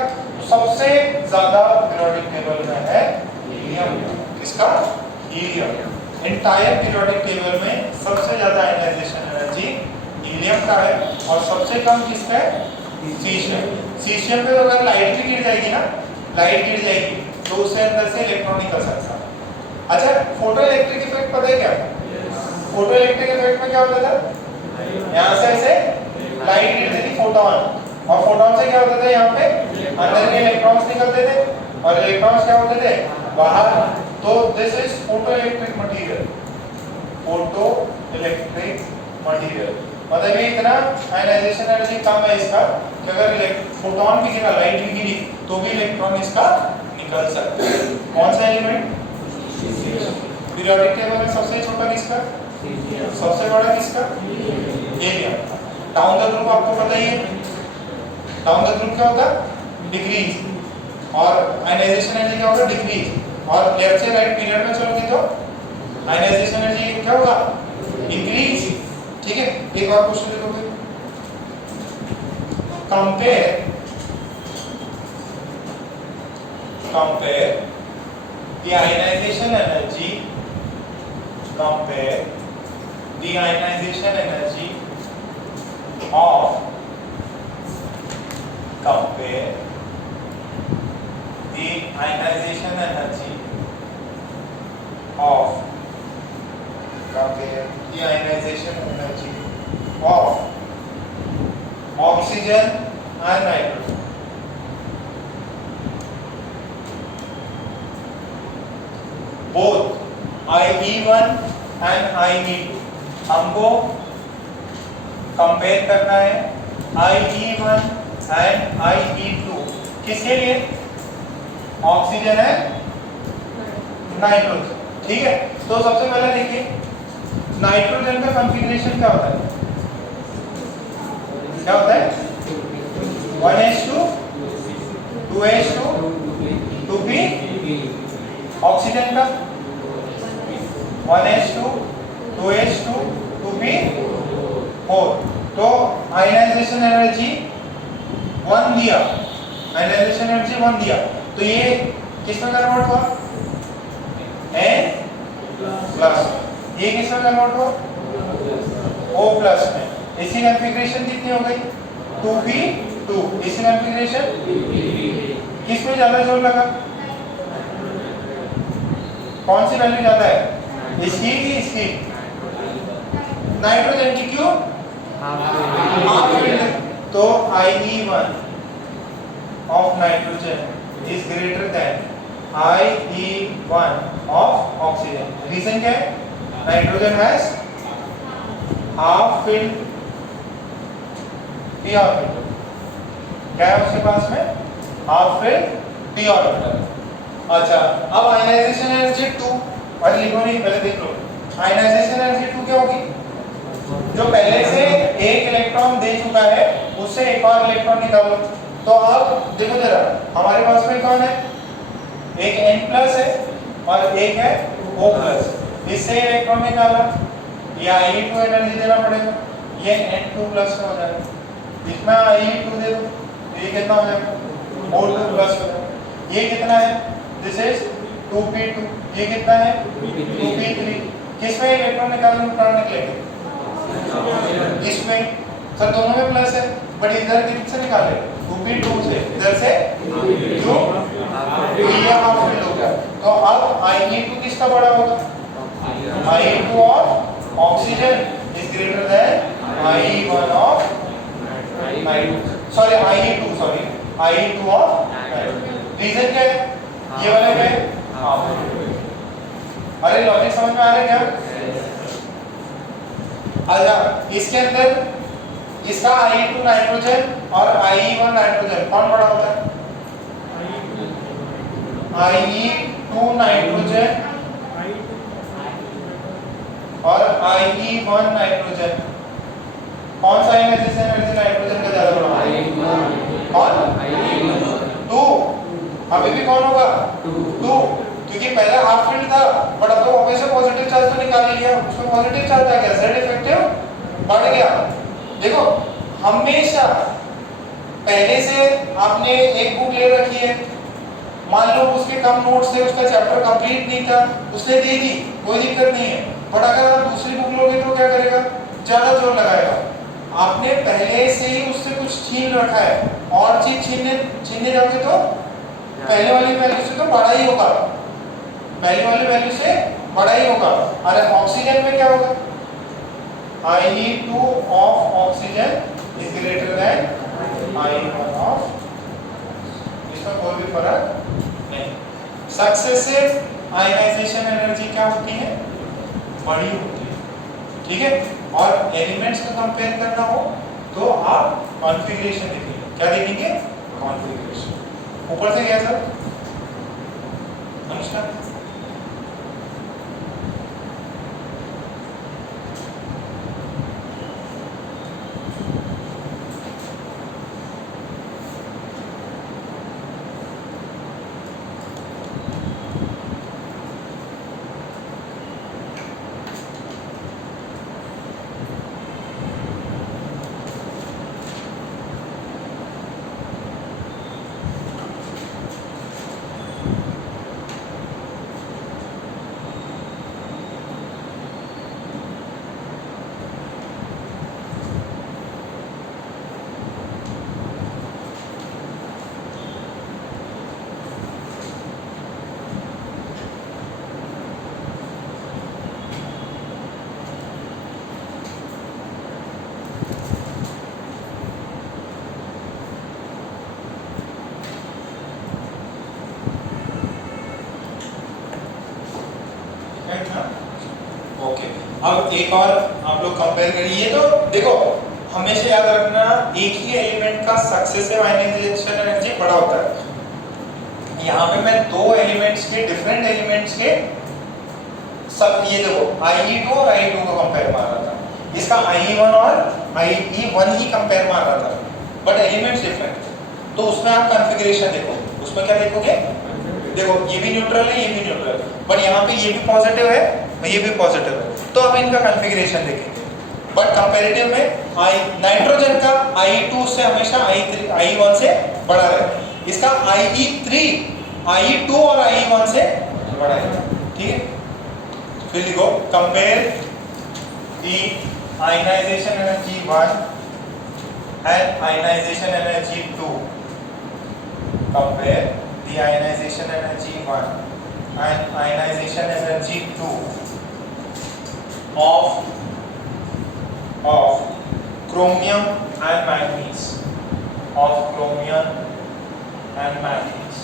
सबसे ज्यादा पीरियोडिक टेबल में है हीलियम। किसका? हीलियम। एंटायर पीरियोडिक टेबल में सबसे ज्यादा आयनाइजेशन एनर्जी हीलियम का है और सबसे कम किसका है? सीशियम। सीशियम पे तो अगर लाइट भी गिर जाएगी ना, लाइट गिर जाएगी तो उससे अंदर से इलेक्ट्रॉन निकल सकता है। अच्छा, फोटो इलेक्ट्रिक इफेक्ट पता है क्या? फोटो इलेक्ट्रिक इफेक्ट में क्या होता था? यहाँ से ऐसे लाइट गिरती थी, फोटोन, और फोटोन से क्या होता था? यहाँ पे अंदर के इलेक्ट्रॉन्स निकलते थे और इलेक्ट्रॉन्स क्या होते थे? बाहर। तो this is photo electric material. Photo electric material मतलब ये इतना आयनाइजेशन एनर्जी कम है इसका कि अगर फोटोन भी गिरा, लाइट भी गिरी तो भी इलेक्ट्रॉन इसका निकल सकता है। कौन सा एलिमेंट? पीरियोडिक टेबल में सबसे छोटा किसका? सबसे बड़ा किसका? हीलियम। डाउन द ग्रुप आपको पता ही है, डाउन द ग्रुप क्या होता है? डिक्रीज। और आयनाइजेशन एनर्जी क्या होगा? डिक्रीज। और लेफ्ट से राइट पीरियड में चलोगे तो आयनाइजेशन एनर्जी क्या होगा? इंक्रीज। ठीक है, एक और क्वेश्चन देखोगे, compare the ionization energy, compare the ionization energy of compare the ionization energy of compare the ionization energy of oxygen and nitrogen. Both IE1 and IE2 हमको कंपेयर करना है IE1 and IE2 किसके लिए? Oxygen है nitrogen. ठीक है, तो सबसे पहले देखिए नाइट्रोजन का कॉन्फ़िगरेशन क्या होता है? क्या होता है? 1s2 2s2 2p, ऑक्सीजन का 1s2 2s2 2p 4। तो आयनाइजेशन एनर्जी 1 दिया, आयनाइजेशन एनर्जी 1 दिया, तो ये किसमें कन्वर्ट हुआ? N plus. ये किसमें कन्वर्ट हुआ? O प्लस में। इसी कॉन्फ़िगरेशन कितनी हो गई? 2p2। इसी कॉन्फ़िगरेशन किसमें ज्यादा जोर लगा? कौन सी वैल्यू ज्यादा है, इसकी कि इसकी? नाइट्रोजन की। क्यों? Half field. तो IE1 of nitrogen is greater than IE1 of oxygen. Reason क्या है? Nitrogen has half filled p orbital. क्या है उसके पास में? half filled p orbital. अच्छा, अब आयनाइजेशन एनर्जी 2, और लिखो नहीं, पहले देख लो। आयनाइजेशन एनर्जी 2 क्या होगी? जो पहले से एक इलेक्ट्रॉन दे चुका है उससे एक और इलेक्ट्रॉन निकालो। तो अब देखो जरा, हमारे पास में कौन है? एक N प्लस है और एक है O प्लस। इससे इलेक्ट्रॉन निकाला, ये IE2 एनर्जी देना पड़ेगा, ये N2 प्लस में हो जाएगा। इसमें IE2 दे दो, ये कितना हो जाएगा? O2 प्लस हो जाएगा। ये कितना है? This is 2p2। ये कितना है? 2p3। किसमें इलेक्ट्रॉन निकालेंगे? इसमें। सर दोनों में प्लस है, बट इधर किससे निकाले? 2p2 से। इधर से क्यों? ये हाफ फील्ड हो गया। तो अब IE2 किसका बड़ा होगा? IE2 of oxygen is greater than IE1 of IE2 of nitrogen. Reason क्या है? ये वाला क्या है? हाफ। अरे लॉजिक समझ में आ रहा है क्या? अच्छा, इसके अंदर इसका IE2 नाइट्रोजन और IE1 नाइट्रोजन कौन बड़ा होता है? IE2 नाइट्रोजन और IE1 नाइट्रोजन, कौन सा आयनाइजेशन एनर्जी नाइट्रोजन का ज्यादा बड़ा होगा? कौन? 2। अभी भी कौन होगा? 2, क्योंकि पहले हाफ फील्ड था, बट अब तो वापस से पॉजिटिव चार्ज तो निकाल लिया, उसमें पॉजिटिव चार्ज आ गया, Z इफेक्टिव बढ़ गया। देखो, हमेशा पहले से आपने एक बुक ले रखी है, मान लो उसके कम नोट्स थे, उसका चैप्टर कंप्लीट नहीं था, उसने दे दी, कोई दिक्कत नहीं है। बट अगर आप दूसरी बुक लोगे तो क्या करेगा? ज्यादा जोर लगाएगा। आपने पहले से ही उससे कुछ छीन रखा है, और चीज छीनने जाओगे तो पहले वाली वैल्यू से तो बड़ा ही होगा, पहले वाली वैल्यू से बड़ा ही होगा। अरे ऑक्सीजन में क्या होगा? IE2 of oxygen is greater than IE1 of, इसमें कोई भी फर्क नहीं। सक्सेसिव आयनाइजेशन एनर्जी क्या होती है? बड़ी होती है, ठीक है। और एलिमेंट्स को कंपेयर करना हो तो आप कॉन्फ़िगरेशन देखेंगे। क्या देखेंगे? कॉन्फ़िगरेशन। ऊपर से क्या सर? अनुष्का, ओके। अब एक और आप लोग कंपेयर करिए। तो देखो, हमेशा याद रखना, एक ही एलिमेंट का सक्सेसिव आयनाइजेशन एनर्जी बड़ा होता है। यहाँ पे मैं दो एलिमेंट्स के, डिफरेंट एलिमेंट्स के सब ये देखो IE2 और IE2 को कंपेयर मार रहा था, इसका IE1 और IE1 ही कंपेयर मार रहा था, बट एलिमेंट्स डिफरेंट। तो उसमें आप कॉन्फ़िगरेशन देखो, उसमें क्या देखोगे, देखो ये भी न्यूट्रल है, ये भी न्यूट्रल है, बट यहाँ पे ये भी पॉजिटिव है और ये भी पॉजिटिव है, तो अब इनका कॉन्फ़िगरेशन देखेंगे। बट कंपैरेटिव में नाइट्रोजन का IE2 से हमेशा IE1 से बड़ा है, इसका IE3 IE2 और IE1 से बड़ा है, ठीक है। फिर लिखो compare the ionization energy 1 and ionization energy 2. Compare the ionization energy 1 and ionization energy 2 of chromium and manganese. Of chromium and manganese.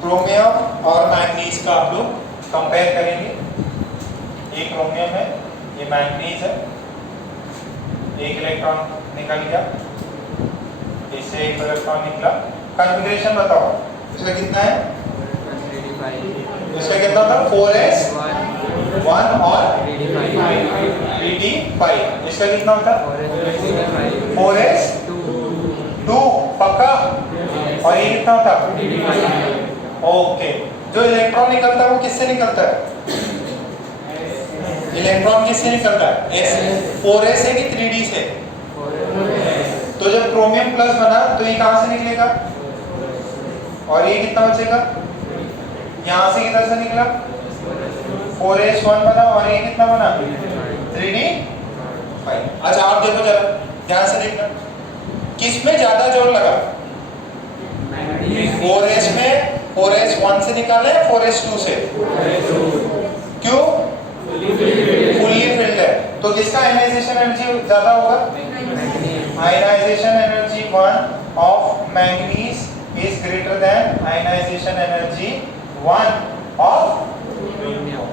Chromium और मैंगनीज का आप लोग कंपेयर करेंगे। ये क्रोमियम है, ये मैंगनीज है, एक इलेक्ट्रॉन निकल गया, इससे एक इलेक्ट्रॉन निकला। कॉन्फ़िगरेशन बताओ, इसका कितना है? इसका कितना था? 4s1 और 3d5। इसका कितना होता? 4s2 पक्का। और ये कितना होता? ओके। जो इलेक्ट्रॉन निकलता है वो किससे निकलता है? इलेक्ट्रॉन किससे निकलता है? S 4s है कि 3d से? तो जब क्रोमियम प्लस बना तो ये कहां से निकलेगा? और ये कितना बचेगा? यहां से किधर से निकला? 4s1 बना और ये कितना बना? 3d5। अच्छा आप देखो जरा, ध्यान से देखना, किस में ज्यादा जोर लगा? 4s में। 4s1 से निकाला है 4s2 से? क्यों? फुल्ली फिल्ड है, तो किसका आयनाइजेशन एनर्जी ज्यादा होगा? Ionization energy 1 of manganese is greater than ionization energy 1 of chromium.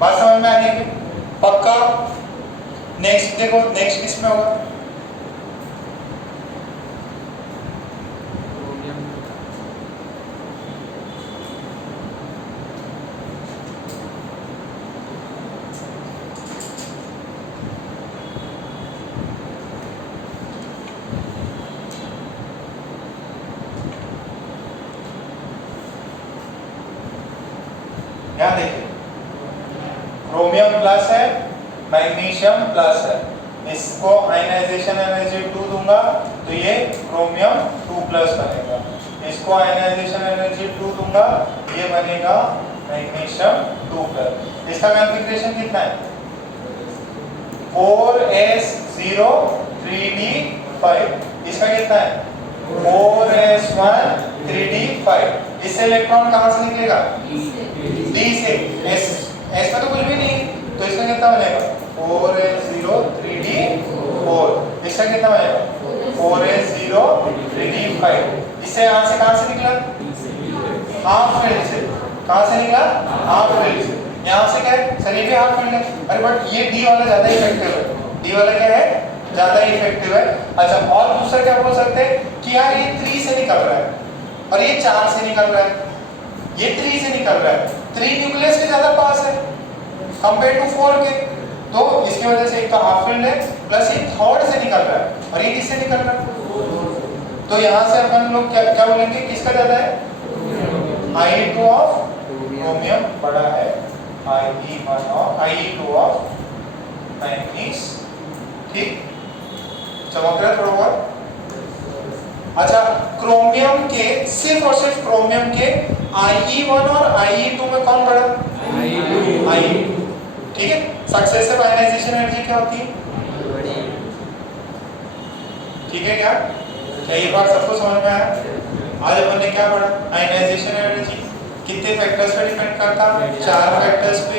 बात समझ में आ रही है? पक्का। नेक्स्ट देखो, नेक्स्ट किस में होगा? ध्यान देखिए, क्रोमियम प्लस है, मैग्नीशियम प्लस है, इसको आयनाइजेशन एनर्जी 2 दूंगा तो ये क्रोमियम 2 प्लस बनेगा, इसको आयनाइजेशन एनर्जी 2 दूंगा ये बनेगा मैग्नीशियम 2 प्लस। इसका कॉन्फ़िगरेशन कितना है? 4s0 3d5। इसका कितना है? 4s1 3d5। इससे इलेक्ट्रॉन कहां से निकलेगा? D से। S में तो कुछ भी नहीं, तो इसका कितना बनेगा? 4s0 3d4। इसका कितना बनेगा? 4s0 3d5। इससे यहां से कहां से निकला? हाफ फील्ड से। कहां से निकला? हाफ फील्ड से। यहां से क्या है? सर ये भी हाफ फील्ड है, अरे बट ये D वाला ज्यादा इफेक्टिव है। D वाला क्या है? ज्यादा इफेक्टिव है। अच्छा, और दूसरा क्या बोल सकते हैं कि यार ये 3 से निकल रहा है और ये 4 से निकल रहा है, ये 3 से निकल रहा है, 3 न्यूक्लियस के ज्यादा पास है कंपेयर टू 4 के, तो इसकी वजह से एक तो हाफ फील्ड है प्लस ये थर्ड से निकल रहा है और ये किससे निकल रहा है? तो यहाँ से अपन लोग क्या बोलेंगे, किसका ज्यादा है? IE2 ऑफ क्रोमियम बड़ा है IE2 ऑफ मैंगनीज। ठीक, चमक रहा है थोड़ा बहुत। अच्छा, क्रोमियम के सिर्फ और सिर्फ क्रोमियम के IE1 और IE2 में कौन बड़ा? IE2। ठीक है, सक्सेसिव आयनाइजेशन एनर्जी क्या होती है? ठीक है क्या ये बात सबको समझ में आया? आज अपन ने क्या पढ़ा? आयनाइजेशन एनर्जी कितने फैक्टर्स पे डिपेंड करता है? 4 फैक्टर्स पे।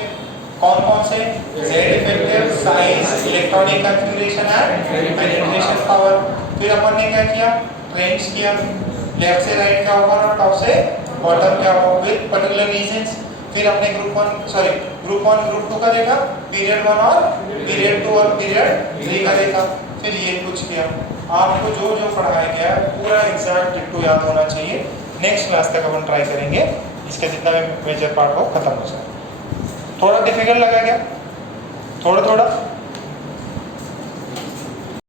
कौन कौन से? Z effective, size, electronic configuration and penetration power. फिर अपन ने क्या किया? ट्रेंड्स किया, लेफ्ट से राइट क्या होगा और टॉप से बॉटम क्या होगा विद पर्टिकुलर रीजंस। फिर अपने ग्रुप 1 ग्रुप 2 का देखा, पीरियड 1 और पीरियड 2 और पीरियड 3 का देखा। फिर ये कुछ किया। आपको जो जो पढ़ाया गया है पूरा एग्जैक्ट डिट्टो याद होना चाहिए। नेक्स्ट क्लास तक अपन ट्राई करेंगे इसका जितना भी मेजर पार्ट हो खत्म हो जाए। थोड़ा डिफिकल्ट लगा क्या? थोड़ा थोड़ा